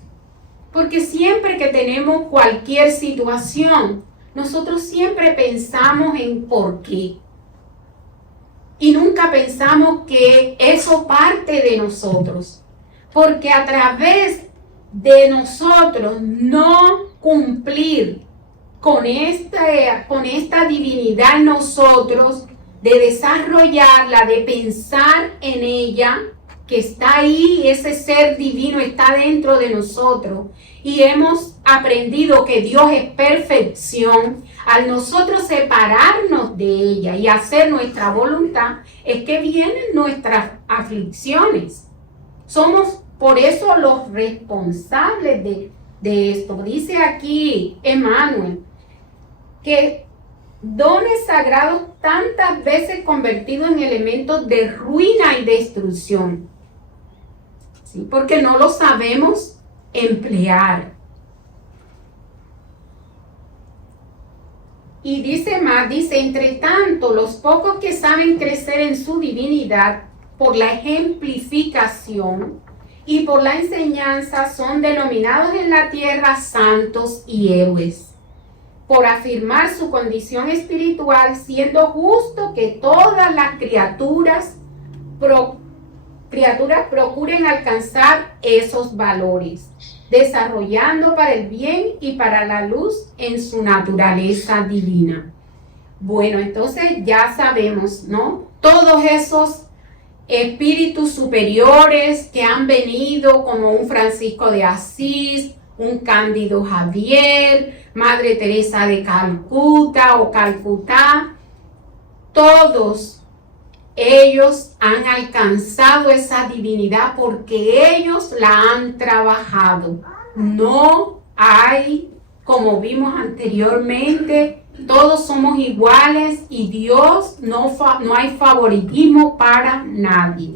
Porque siempre que tenemos cualquier situación, nosotros siempre pensamos en por qué. Y nunca pensamos que eso parte de nosotros. Porque a través de nosotros no cumplir con esta divinidad en nosotros, de desarrollarla, de pensar en ella, que está ahí, ese ser divino está dentro de nosotros, y hemos aprendido que Dios es perfección. Al nosotros separarnos de ella y hacer nuestra voluntad, es que vienen nuestras aflicciones. Somos por eso los responsables de esto. Dice aquí Emmanuel que dones sagrados tantas veces convertidos en elementos de ruina y destrucción, ¿sí? Porque no lo sabemos emplear. Y dice más, dice, entre tanto, los pocos que saben crecer en su divinidad por la ejemplificación y por la enseñanza son denominados en la tierra santos y héroes, por afirmar su condición espiritual, siendo justo que todas las criaturas procuren alcanzar esos valores, desarrollando para el bien y para la luz en su naturaleza divina. Bueno, entonces ya sabemos, ¿no? Todos esos espíritus superiores que han venido, como un Francisco de Asís, un Cándido Javier, Madre Teresa de Calcuta o Calcutá, todos ellos han alcanzado esa divinidad porque ellos la han trabajado. No hay, como vimos anteriormente, todos somos iguales y Dios no hay favoritismo para nadie.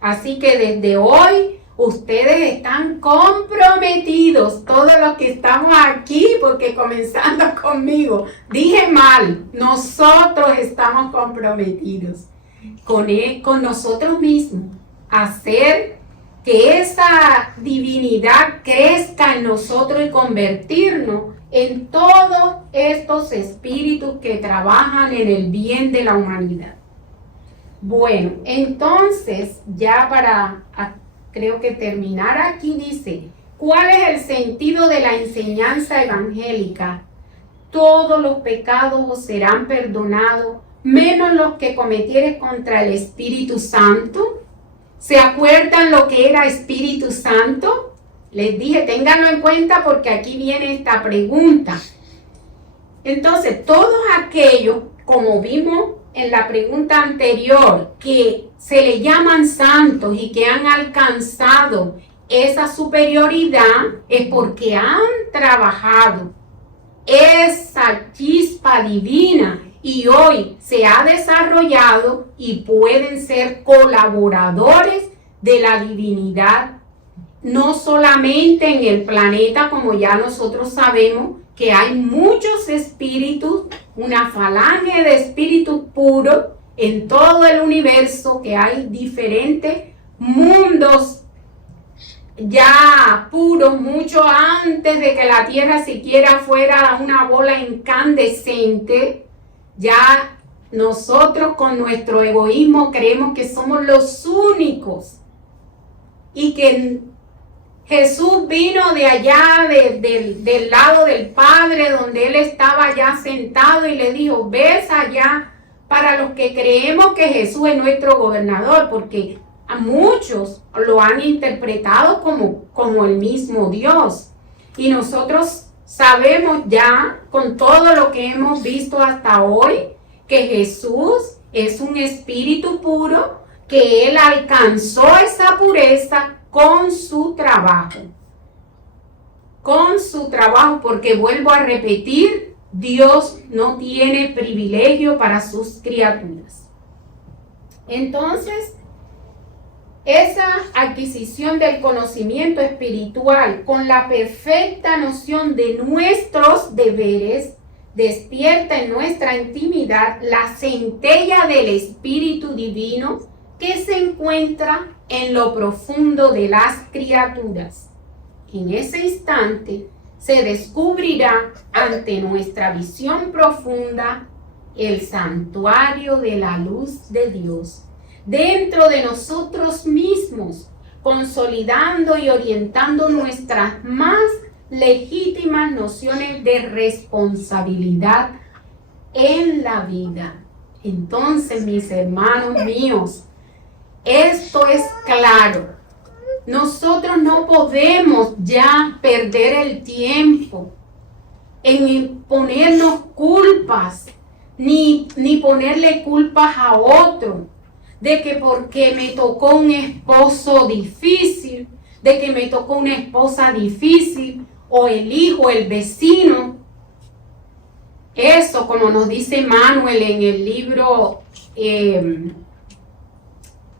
Así que desde hoy ustedes están comprometidos, todos los que estamos aquí, porque comenzando conmigo, dije mal, nosotros estamos comprometidos con nosotros mismos, hacer que esa divinidad crezca en nosotros y convertirnos en todos estos espíritus que trabajan en el bien de la humanidad. Bueno, entonces, ya para creo que terminar aquí, dice, ¿cuál es el sentido de la enseñanza evangélica? Todos los pecados os serán perdonados, menos los que cometieres contra el Espíritu Santo. ¿Se acuerdan lo que era Espíritu Santo? Les dije, ténganlo en cuenta porque aquí viene esta pregunta. Entonces, todos aquellos, como vimos en la pregunta anterior, que se le llaman santos y que han alcanzado esa superioridad, es porque han trabajado esa chispa divina y hoy se ha desarrollado y pueden ser colaboradores de la divinidad, no solamente en el planeta, como ya nosotros sabemos que hay muchos espíritus, una falange de espíritus puros en todo el universo, que hay diferentes mundos ya puros, mucho antes de que la Tierra siquiera fuera una bola incandescente. Ya nosotros con nuestro egoísmo creemos que somos los únicos y que Jesús vino de allá, del lado del Padre, donde Él estaba ya sentado, y le dijo, ves allá, para los que creemos que Jesús es nuestro gobernador, porque a muchos lo han interpretado como el mismo Dios. Y nosotros sabemos ya, con todo lo que hemos visto hasta hoy, que Jesús es un espíritu puro, que Él alcanzó esa pureza con su trabajo. Con su trabajo, porque vuelvo a repetir, Dios no tiene privilegio para sus criaturas. Entonces, esa adquisición del conocimiento espiritual con la perfecta noción de nuestros deberes despierta en nuestra intimidad la centella del Espíritu Divino que se encuentra en lo profundo de las criaturas. En ese instante se descubrirá ante nuestra visión profunda el santuario de la luz de Dios dentro de nosotros mismos, consolidando y orientando nuestras más legítimas nociones de responsabilidad en la vida. Entonces, mis hermanos míos, esto es claro. Nosotros no podemos ya perder el tiempo en ponernos culpas, ni ponerle culpas a otro, de que porque me tocó un esposo difícil, de que me tocó una esposa difícil, o el hijo, el vecino. Eso, como nos dice Manuel en el libro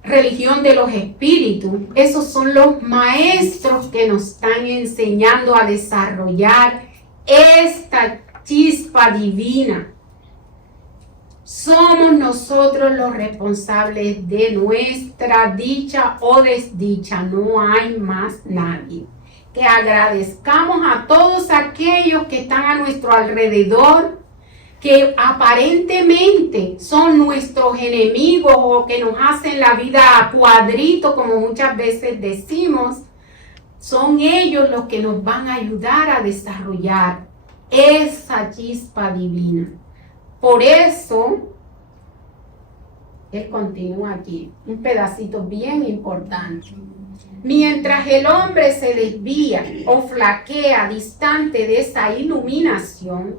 Religión de los Espíritus, esos son los maestros que nos están enseñando a desarrollar esta chispa divina. Somos nosotros los responsables de nuestra dicha o desdicha, no hay más nadie. Que agradezcamos a todos aquellos que están a nuestro alrededor, que aparentemente son nuestros enemigos o que nos hacen la vida a cuadrito, como muchas veces decimos. Son ellos los que nos van a ayudar a desarrollar esa chispa divina. Por eso, él continúa aquí, un pedacito bien importante. Mientras el hombre se desvía o flaquea distante de esa iluminación,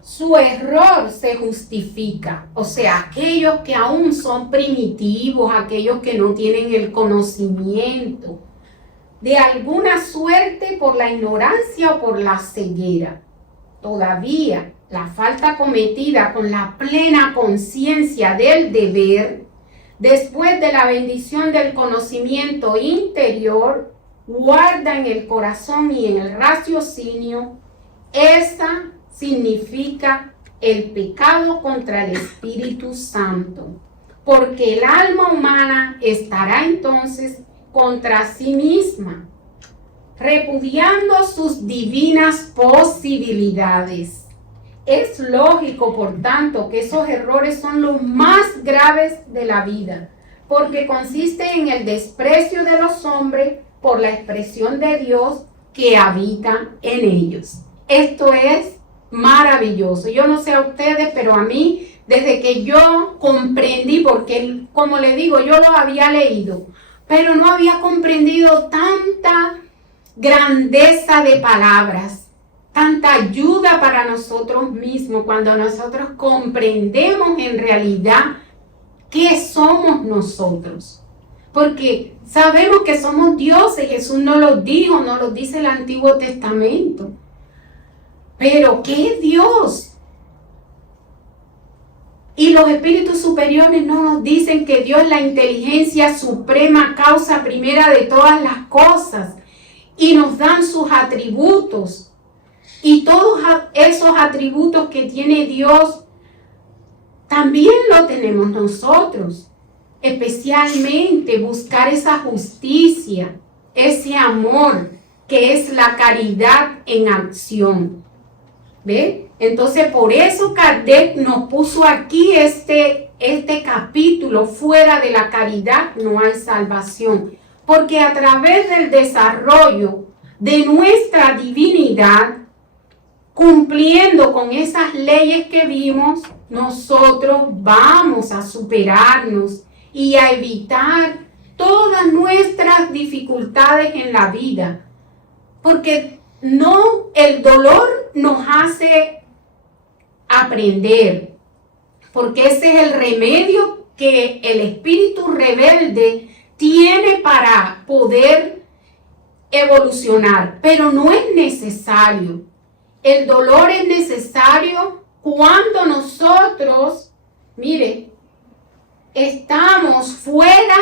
su error se justifica. O sea, aquellos que aún son primitivos, aquellos que no tienen el conocimiento, de alguna suerte por la ignorancia o por la ceguera. Todavía la falta cometida con la plena conciencia del deber, después de la bendición del conocimiento interior, guarda en el corazón y en el raciocinio, esa significa el pecado contra el Espíritu Santo, porque el alma humana estará entonces contra sí misma, repudiando sus divinas posibilidades. Es lógico, por tanto, que esos errores son los más graves de la vida, porque consiste en el desprecio de los hombres por la expresión de Dios que habita en ellos. Esto es maravilloso. Yo no sé a ustedes, pero a mí, desde que yo comprendí, porque como le digo, yo lo había leído, pero no había comprendido tanta grandeza de palabras, tanta ayuda para nosotros mismos cuando nosotros comprendemos en realidad qué somos nosotros. Porque sabemos que somos dioses, Jesús nos lo dijo, nos lo dice el Antiguo Testamento. Pero ¿qué es Dios? Y los espíritus superiores no nos dicen que Dios es la inteligencia suprema, causa primera de todas las cosas. Y nos dan sus atributos. Y todos esos atributos que tiene Dios, también lo tenemos nosotros. Especialmente buscar esa justicia, ese amor, que es la caridad en acción. ¿Ve? Entonces, por eso Kardec nos puso aquí este capítulo: fuera de la caridad no hay salvación. Porque a través del desarrollo de nuestra divinidad, cumpliendo con esas leyes que vimos, nosotros vamos a superarnos y a evitar todas nuestras dificultades en la vida. Porque no, el dolor nos hace aprender, porque ese es el remedio que el espíritu rebelde tiene para poder evolucionar, pero no es necesario. El dolor es necesario cuando nosotros, mire, estamos fuera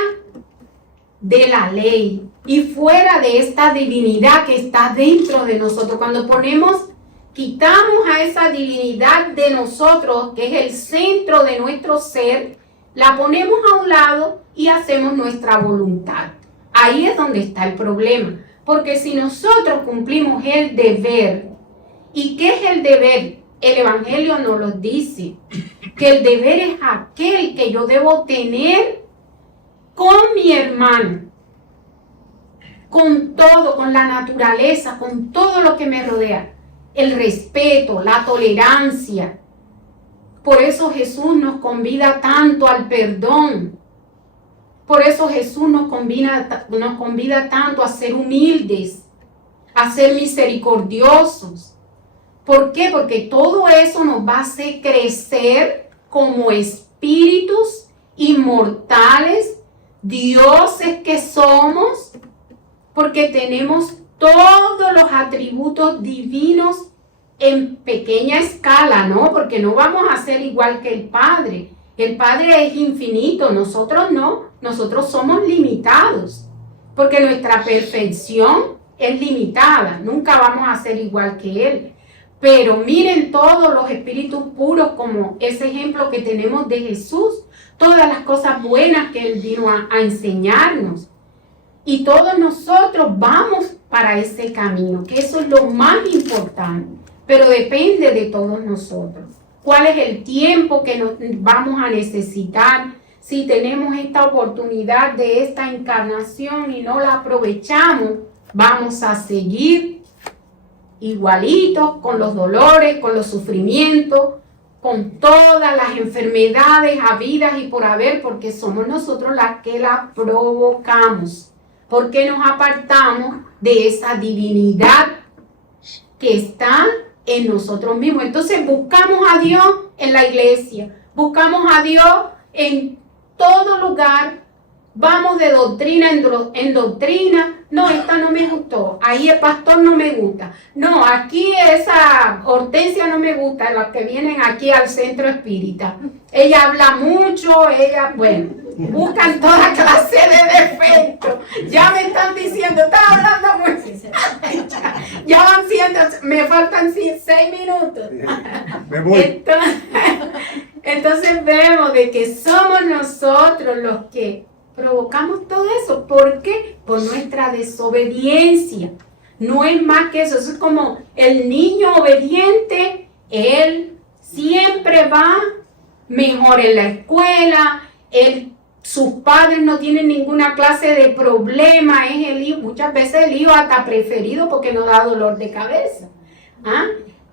de la ley y fuera de esta divinidad que está dentro de nosotros. Cuando quitamos a esa divinidad de nosotros, que es el centro de nuestro ser, la ponemos a un lado y hacemos nuestra voluntad. Ahí es donde está el problema. Porque si nosotros cumplimos el deber, ¿y qué es el deber? El Evangelio nos lo dice, que el deber es aquel que yo debo tener con mi hermano, con todo, con la naturaleza, con todo lo que me rodea. El respeto, la tolerancia. Por eso Jesús nos convida tanto al perdón. Por eso Jesús nos convida tanto a ser humildes, a ser misericordiosos. ¿Por qué? Porque todo eso nos va a hacer crecer como espíritus inmortales, dioses que somos, porque tenemos todos los atributos divinos en pequeña escala, ¿no? Porque no vamos a ser igual que el Padre. El Padre es infinito, nosotros no. Nosotros somos limitados, porque nuestra perfección es limitada. Nunca vamos a ser igual que Él. Pero miren todos los espíritus puros, como ese ejemplo que tenemos de Jesús. Todas las cosas buenas que Él vino a enseñarnos. Y todos nosotros vamos para ese camino, que eso es lo más importante. Pero depende de todos nosotros. ¿Cuál es el tiempo que nos vamos a necesitar? Si tenemos esta oportunidad de esta encarnación y no la aprovechamos, vamos a seguir igualitos, con los dolores, con los sufrimientos, con todas las enfermedades habidas y por haber, porque somos nosotros las que la provocamos. Porque nos apartamos de esa divinidad que está en nosotros mismos. Entonces buscamos a Dios en la iglesia, buscamos a Dios en todo lugar, vamos de doctrina en doctrina. No, esta no me gustó, ahí el pastor no me gusta, no, aquí esa Hortensia no me gusta, los que vienen aquí al centro espírita, ella habla mucho, bueno, buscan toda clase de defectos. Ya me están diciendo, está hablando muy ya van siendo, me faltan 6 minutos. Me voy. Entonces vemos de que somos nosotros los que provocamos todo eso. ¿Por qué? Por nuestra desobediencia. No es más que eso. Eso es como el niño obediente. Él siempre va mejor en la escuela. Sus padres no tienen ninguna clase de problema. Es el hijo. Muchas veces el hijo hasta preferido porque no da dolor de cabeza. ¿Ah?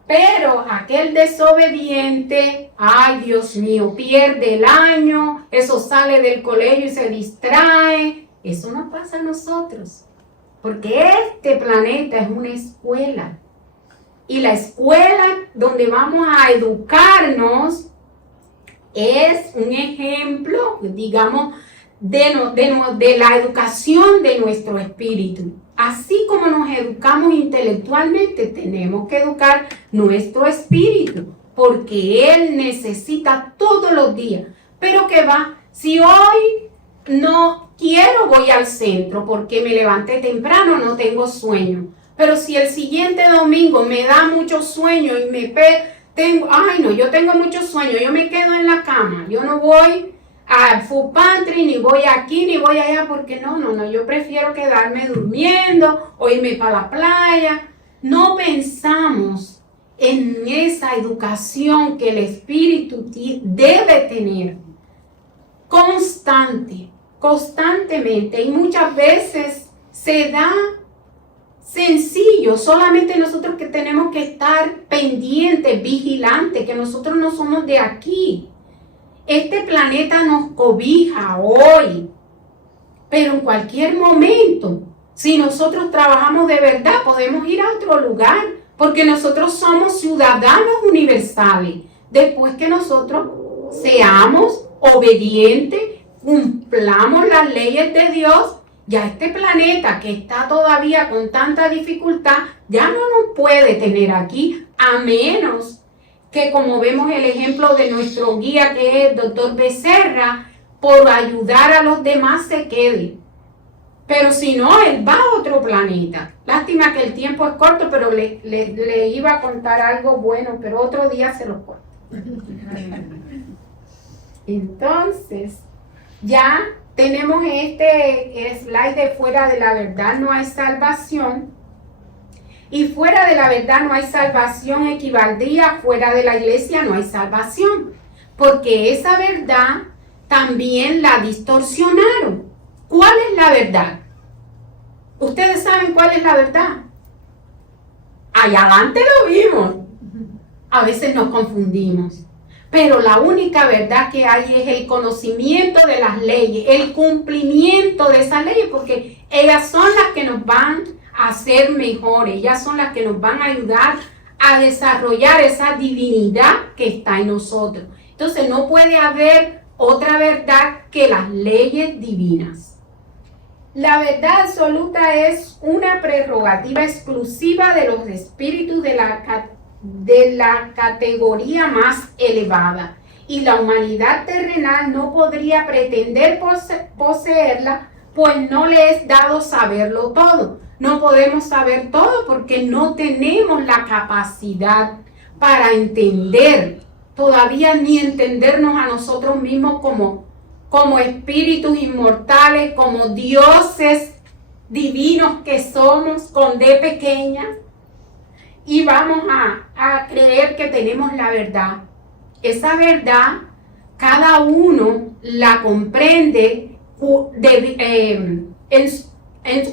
Pero aquel desobediente, ay Dios mío, pierde el año, eso sale del colegio y se distrae. Eso no pasa a nosotros, porque este planeta es una escuela. Y la escuela donde vamos a educarnos es un ejemplo, digamos, de la educación de nuestro espíritu. Así como nos educamos intelectualmente, tenemos que educar nuestro espíritu, porque Él necesita todos los días. Pero ¿qué va? Si hoy no quiero, voy al centro porque me levanté temprano, no tengo sueño. Pero si el siguiente domingo me da mucho sueño y yo tengo mucho sueño, yo me quedo en la cama, yo no voy al food pantry, ni voy aquí, ni voy allá, porque yo prefiero quedarme durmiendo o irme para la playa. No pensamos en esa educación que el espíritu debe tener constantemente, y muchas veces se da sencillo, solamente nosotros que tenemos que estar pendientes, vigilantes, que nosotros no somos de aquí. Este planeta nos cobija hoy, pero en cualquier momento, si nosotros trabajamos de verdad, podemos ir a otro lugar, porque nosotros somos ciudadanos universales. Después que nosotros seamos obedientes, cumplamos las leyes de Dios, ya este planeta que está todavía con tanta dificultad, ya no nos puede tener aquí, a menos que, como vemos el ejemplo de nuestro guía, que es el doctor Becerra, por ayudar a los demás se quede. Pero si no, él va a otro planeta. Lástima que el tiempo es corto, pero le iba a contar algo bueno, pero otro día se lo cuento. Entonces, ya tenemos este slide de fuera de la verdad no hay salvación. Y fuera de la verdad no hay salvación equivaldría fuera de la iglesia no hay salvación. Porque esa verdad también la distorsionaron. ¿Cuál es la verdad? ¿Ustedes saben cuál es la verdad? Allá adelante lo vimos. A veces nos confundimos. Pero la única verdad que hay es el conocimiento de las leyes, el cumplimiento de esas leyes, porque ellas son las que nos van a hacer mejores, ellas son las que nos van a ayudar a desarrollar esa divinidad que está en nosotros. Entonces no puede haber otra verdad que las leyes divinas. La verdad absoluta es una prerrogativa exclusiva de los espíritus de la categoría más elevada, y la humanidad terrenal no podría pretender poseerla, pues no le es dado saberlo todo. No podemos saber todo porque no tenemos la capacidad para entender, todavía ni entendernos a nosotros mismos como espíritus inmortales, como dioses divinos que somos, con D pequeña. Y vamos a creer que tenemos la verdad. Esa verdad, cada uno la comprende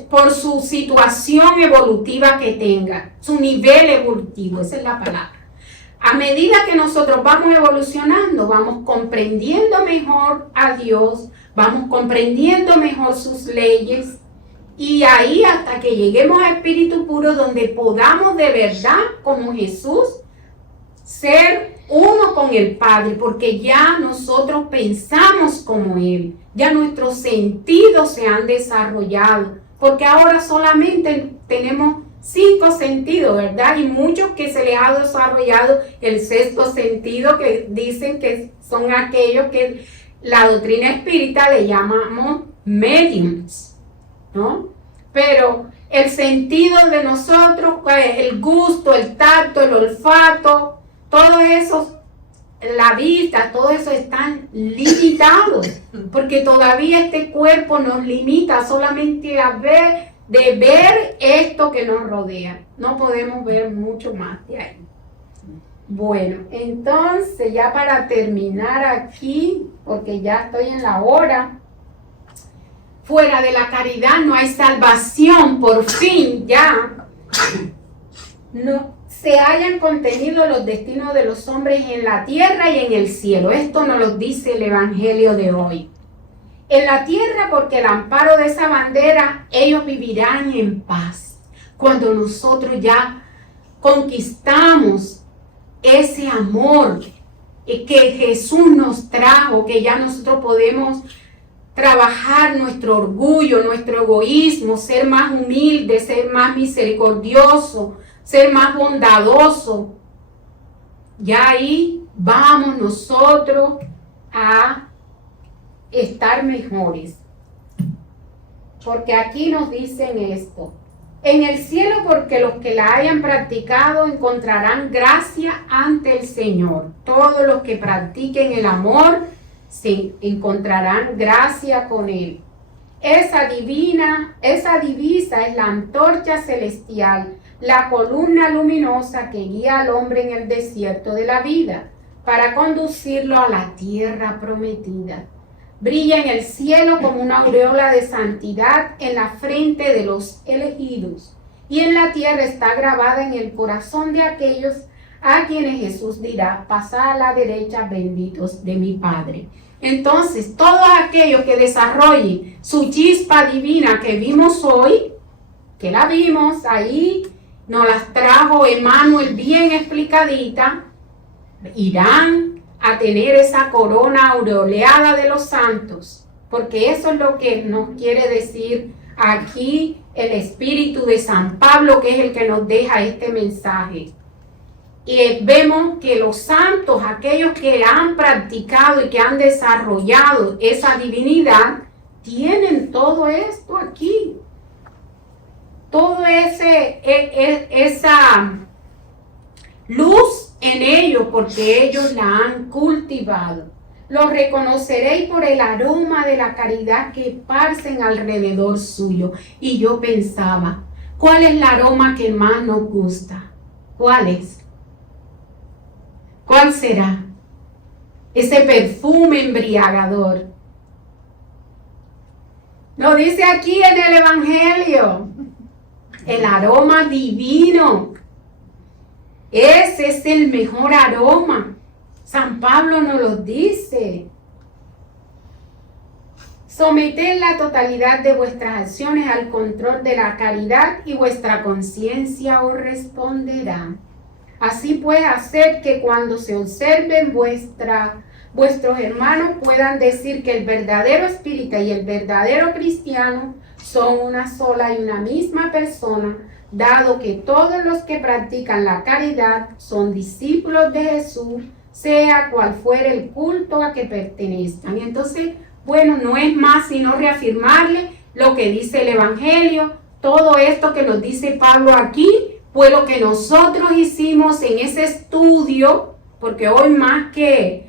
por su situación evolutiva que tenga, su nivel evolutivo, esa es la palabra. A medida que nosotros vamos evolucionando, vamos comprendiendo mejor a Dios, vamos comprendiendo mejor sus leyes, y ahí hasta que lleguemos a espíritu puro, donde podamos de verdad, como Jesús, ser uno con el Padre, porque ya nosotros pensamos como Él, ya nuestros sentidos se han desarrollado, porque ahora solamente tenemos 5 sentidos, ¿verdad? Y muchos que se les ha desarrollado el 6º sentido, que dicen que son aquellos que la doctrina espírita le llamamos mediums, ¿no? Pero el sentido de nosotros, el gusto, el tacto, el olfato, todo eso, la vista, todo eso están limitados, porque todavía este cuerpo nos limita solamente a ver esto que nos rodea. No podemos ver mucho más de ahí. Bueno, entonces ya para terminar aquí, porque ya estoy en la hora, fuera de la caridad no hay salvación, por fin ya no se hayan contenido los destinos de los hombres en la tierra y en el cielo. Esto nos lo dice el Evangelio de hoy. En la tierra, porque el amparo de esa bandera, ellos vivirán en paz. Cuando nosotros ya conquistamos ese amor que Jesús nos trajo, que ya nosotros podemos trabajar nuestro orgullo, nuestro egoísmo, ser más humilde, ser más misericordioso, ser más bondadoso. Ya ahí vamos nosotros a estar mejores. Porque aquí nos dicen esto. En el cielo, porque los que la hayan practicado encontrarán gracia ante el Señor. Todos los que practiquen el amor se encontrarán gracia con Él. Esa divisa es la antorcha celestial, la columna luminosa que guía al hombre en el desierto de la vida para conducirlo a la tierra prometida. Brilla en el cielo como una aureola de santidad en la frente de los elegidos, y en la tierra está grabada en el corazón de aquellos a quienes Jesús dirá: pasad a la derecha, benditos de mi Padre. Entonces, todos aquellos que desarrollen su chispa divina que vimos hoy, que la vimos ahí, nos las trajo Emmanuel bien explicadita, irán a tener esa corona aureoleada de los santos, porque eso es lo que nos quiere decir aquí el Espíritu de San Pablo, que es el que nos deja este mensaje. Y vemos que los santos, aquellos que han practicado y que han desarrollado esa divinidad, tienen todo esto aquí. Todo esa luz en ellos, porque ellos la han cultivado. Los reconoceréis por el aroma de la caridad que esparcen alrededor suyo. Y yo pensaba, ¿cuál es el aroma que más nos gusta? ¿Cuál es? ¿Cuál será? Ese perfume embriagador. Lo dice aquí en el Evangelio. El aroma divino. Ese es el mejor aroma. San Pablo nos lo dice. Someted la totalidad de vuestras acciones al control de la caridad y vuestra conciencia os responderá. Así pues, hacer que cuando se observen vuestros hermanos puedan decir que el verdadero espírita y el verdadero cristiano son una sola y una misma persona, dado que todos los que practican la caridad son discípulos de Jesús, sea cual fuere el culto a que pertenezcan. Y entonces, bueno, no es más sino reafirmarle lo que dice el Evangelio. Todo esto que nos dice Pablo aquí fue lo que nosotros hicimos en ese estudio, porque hoy más que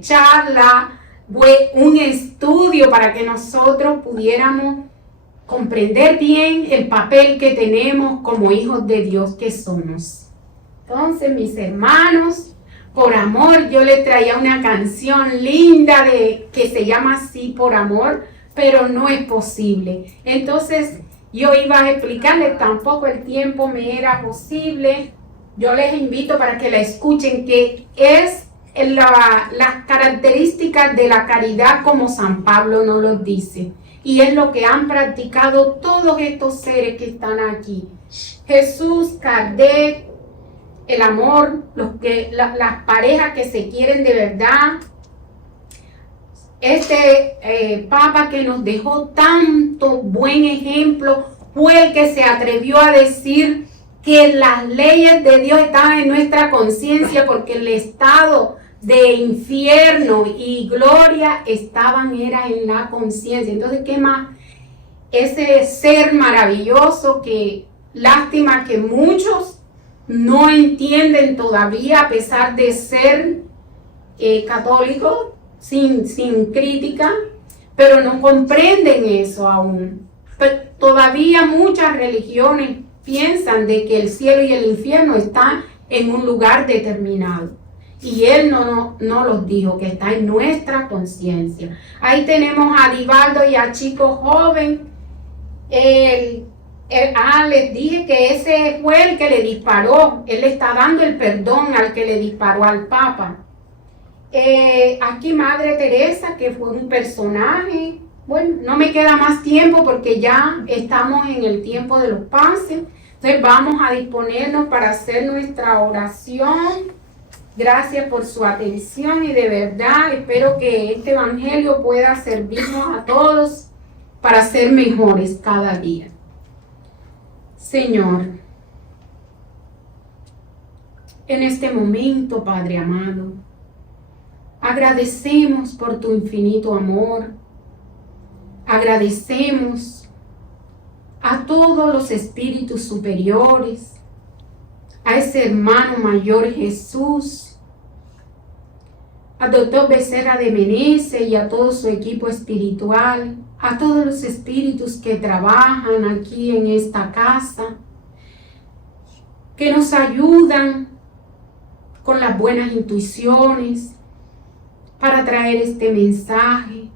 charla, fue un estudio para que nosotros pudiéramos comprender bien el papel que tenemos como hijos de Dios que somos. Entonces, mis hermanos, por amor, yo les traía una canción linda que se llama así, por amor, pero no es posible. Entonces, yo iba a explicarles, tampoco el tiempo me era posible. Yo les invito para que la escuchen, que es las características de la caridad como San Pablo nos lo dice. Y es lo que han practicado todos estos seres que están aquí. Jesús, Kardec, el amor, las parejas que se quieren de verdad. Este Papa que nos dejó tanto buen ejemplo fue el que se atrevió a decir que las leyes de Dios estaban en nuestra conciencia, porque el estado de infierno y gloria era en la conciencia. Entonces, ¿qué más? Ese ser maravilloso que lástima que muchos no entienden todavía, a pesar de ser católicos, sin crítica, pero no comprenden eso aún. Pero todavía muchas religiones piensan de que el cielo y el infierno están en un lugar determinado. Y él no los dijo, que está en nuestra conciencia. Ahí tenemos a Divaldo y a Chico Joven. Les dije que ese fue el que le disparó. Él le está dando el perdón al que le disparó al Papa. Aquí Madre Teresa, que fue un personaje. Bueno, no me queda más tiempo porque ya estamos en el tiempo de los pases. Entonces vamos a disponernos para hacer nuestra oración. Gracias por su atención y de verdad espero que este evangelio pueda servirnos a todos para ser mejores cada día. Señor, en este momento, Padre amado. Agradecemos por tu infinito amor. Agradecemos a todos los espíritus superiores, a ese hermano mayor Jesús, a Dr. Becerra de Menezes y a todo su equipo espiritual, a todos los espíritus que trabajan aquí en esta casa, que nos ayudan con las buenas intuiciones para traer este mensaje.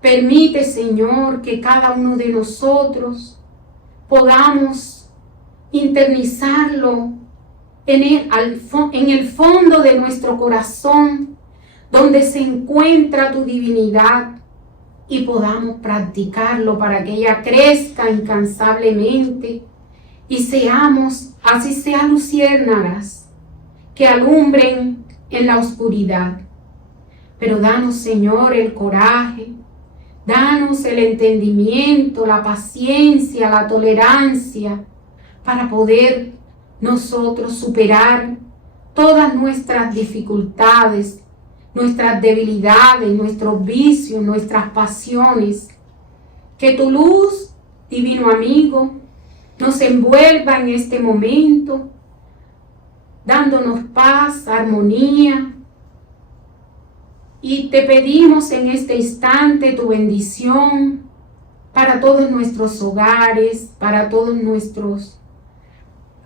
Permite, Señor, que cada uno de nosotros podamos internalizarlo en el fondo de nuestro corazón, donde se encuentra tu divinidad, y podamos practicarlo para que ella crezca incansablemente y seamos, así sea, luciérnagas que alumbren en la oscuridad. Pero danos, Señor, el coraje, danos el entendimiento, la paciencia, la tolerancia, para poder nosotros superar todas nuestras dificultades, nuestras debilidades, nuestros vicios, nuestras pasiones. Que tu luz, divino amigo, nos envuelva en este momento, dándonos paz, armonía. Y te pedimos en este instante tu bendición para todos nuestros hogares, para todos nuestros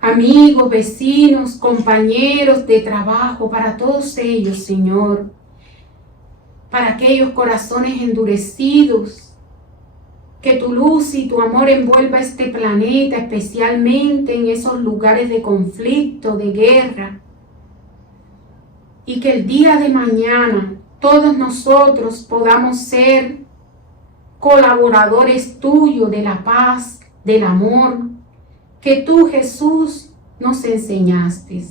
amigos, vecinos, compañeros de trabajo, para todos ellos, Señor, para aquellos corazones endurecidos, que tu luz y tu amor envuelva este planeta, especialmente en esos lugares de conflicto, de guerra, y que el día de mañana todos nosotros podamos ser colaboradores tuyos de la paz, del amor, que tú, Jesús, nos enseñaste.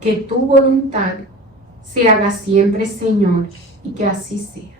Que tu voluntad se haga siempre, Señor, y que así sea.